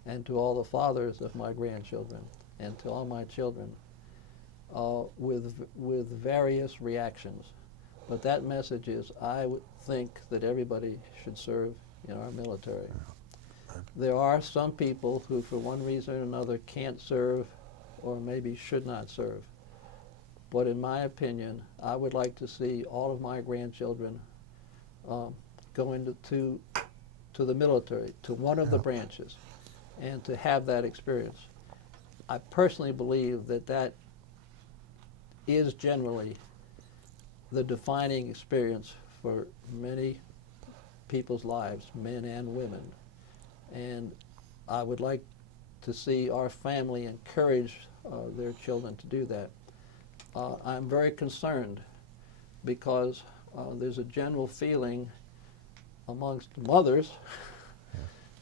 and to all the fathers of my grandchildren, and to all my children, with various reactions. But that message is, I would think that everybody should serve in our military. There are some people who, for one reason or another, can't serve or maybe should not serve. But in my opinion, I would like to see all of my grandchildren go into to the military, to one of the branches, and to have that experience. I personally believe that that is generally the defining experience for many people's lives, men and women. And I would like to see our family encourage their children to do that. I'm very concerned because there's a general feeling amongst mothers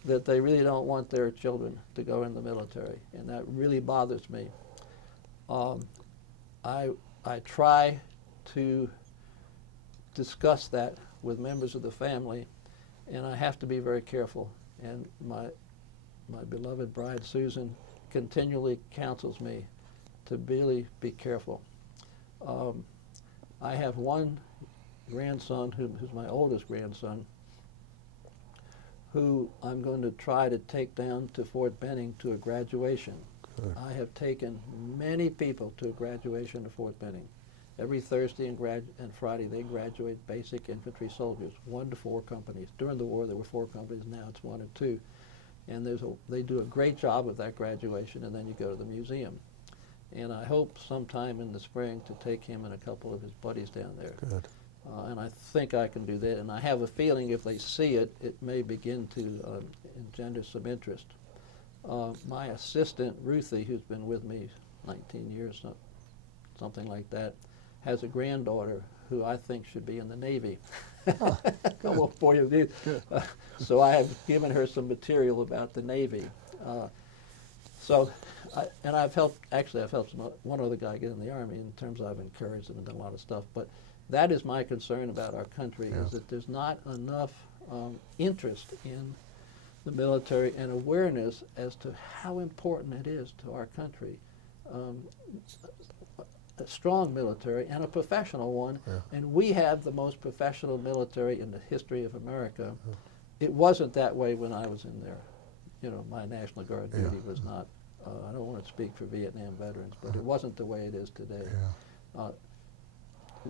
that they really don't want their children to go in the military, and that really bothers me. I try to discuss that with members of the family, and I have to be very careful. And my beloved bride, Susan, continually counsels me to really be careful. I have one grandson who's my oldest grandson, who I'm going to try to take down to Fort Benning to a graduation. Good. I have taken many people to a graduation at Fort Benning. Every Thursday and Friday they graduate basic infantry soldiers, 1 to 4 companies. During the war there were 4 companies, now it's 1 or 2. And they do a great job with that graduation, and then you go to the museum. And I hope sometime in the spring to take him and a couple of his buddies down there. Good. And I think I can do that. And I have a feeling if they see it, it may begin to engender some interest. My assistant, Ruthie, who's been with me 19 years, something like that, has a granddaughter who I think should be in the Navy. I won't bore you with these. So I have given her some material about the Navy. And I've helped one other guy get in the Army in terms of I've encouraged him and done a lot of stuff. But that is my concern about our country, is that there's not enough interest in the military and awareness as to how important it is to our country. A strong military and a professional one, and we have the most professional military in the history of America. It wasn't that way when I was in there. You know, my National Guard duty was not, I don't want to speak for Vietnam veterans, but it wasn't the way it is today.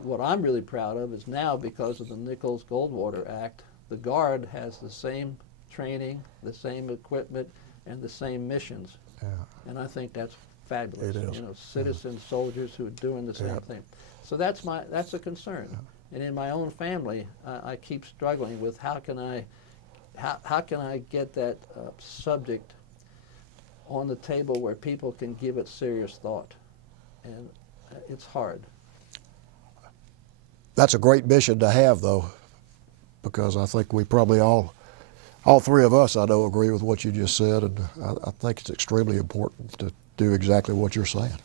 What I'm really proud of is now, because of the Nichols-Goldwater Act, the Guard has the same training, the same equipment, and the same missions. And I think that's fabulous. It is. You know, citizen soldiers who are doing the same thing. So that's a concern. And in my own family, I keep struggling with how can I get that subject on the table where people can give it serious thought. And it's hard. That's a great mission to have, though, because I think we probably all 3 of us, I know, agree with what you just said, and I think it's extremely important to do exactly what you're saying.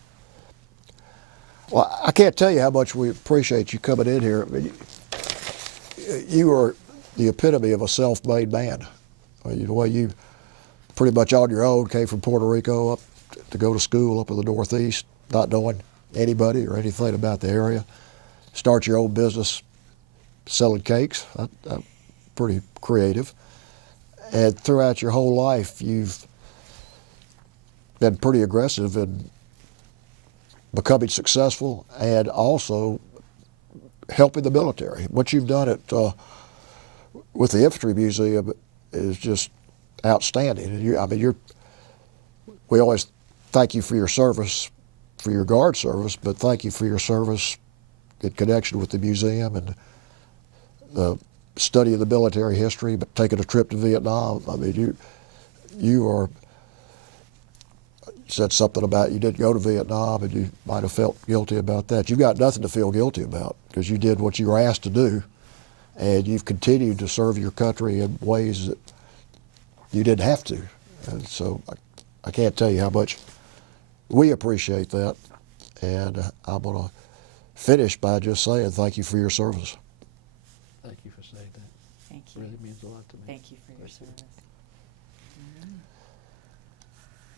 Well, I can't tell you how much we appreciate you coming in here. I mean, you are the epitome of a self-made man. The way you pretty much on your own came from Puerto Rico up to go to school up in the Northeast, not knowing anybody or anything about the area. Start your own business selling cakes. pretty creative. And throughout your whole life, you've been pretty aggressive in becoming successful and also helping the military. What you've done with the Infantry Museum is just outstanding. And we always thank you for your service, for your Guard service, but thank you for your service in connection with the museum and the study of the military history, but taking a trip to Vietnam. I mean, you said something about you didn't go to Vietnam and you might have felt guilty about that. You've got nothing to feel guilty about because you did what you were asked to do, and you've continued to serve your country in ways that you didn't have to. And so I can't tell you how much we appreciate that. And I'm going to finish by just saying thank you for your service. Thank you for saying that. Thank you. Really means a lot to me. Thank you for your Thank you. service. Mhm.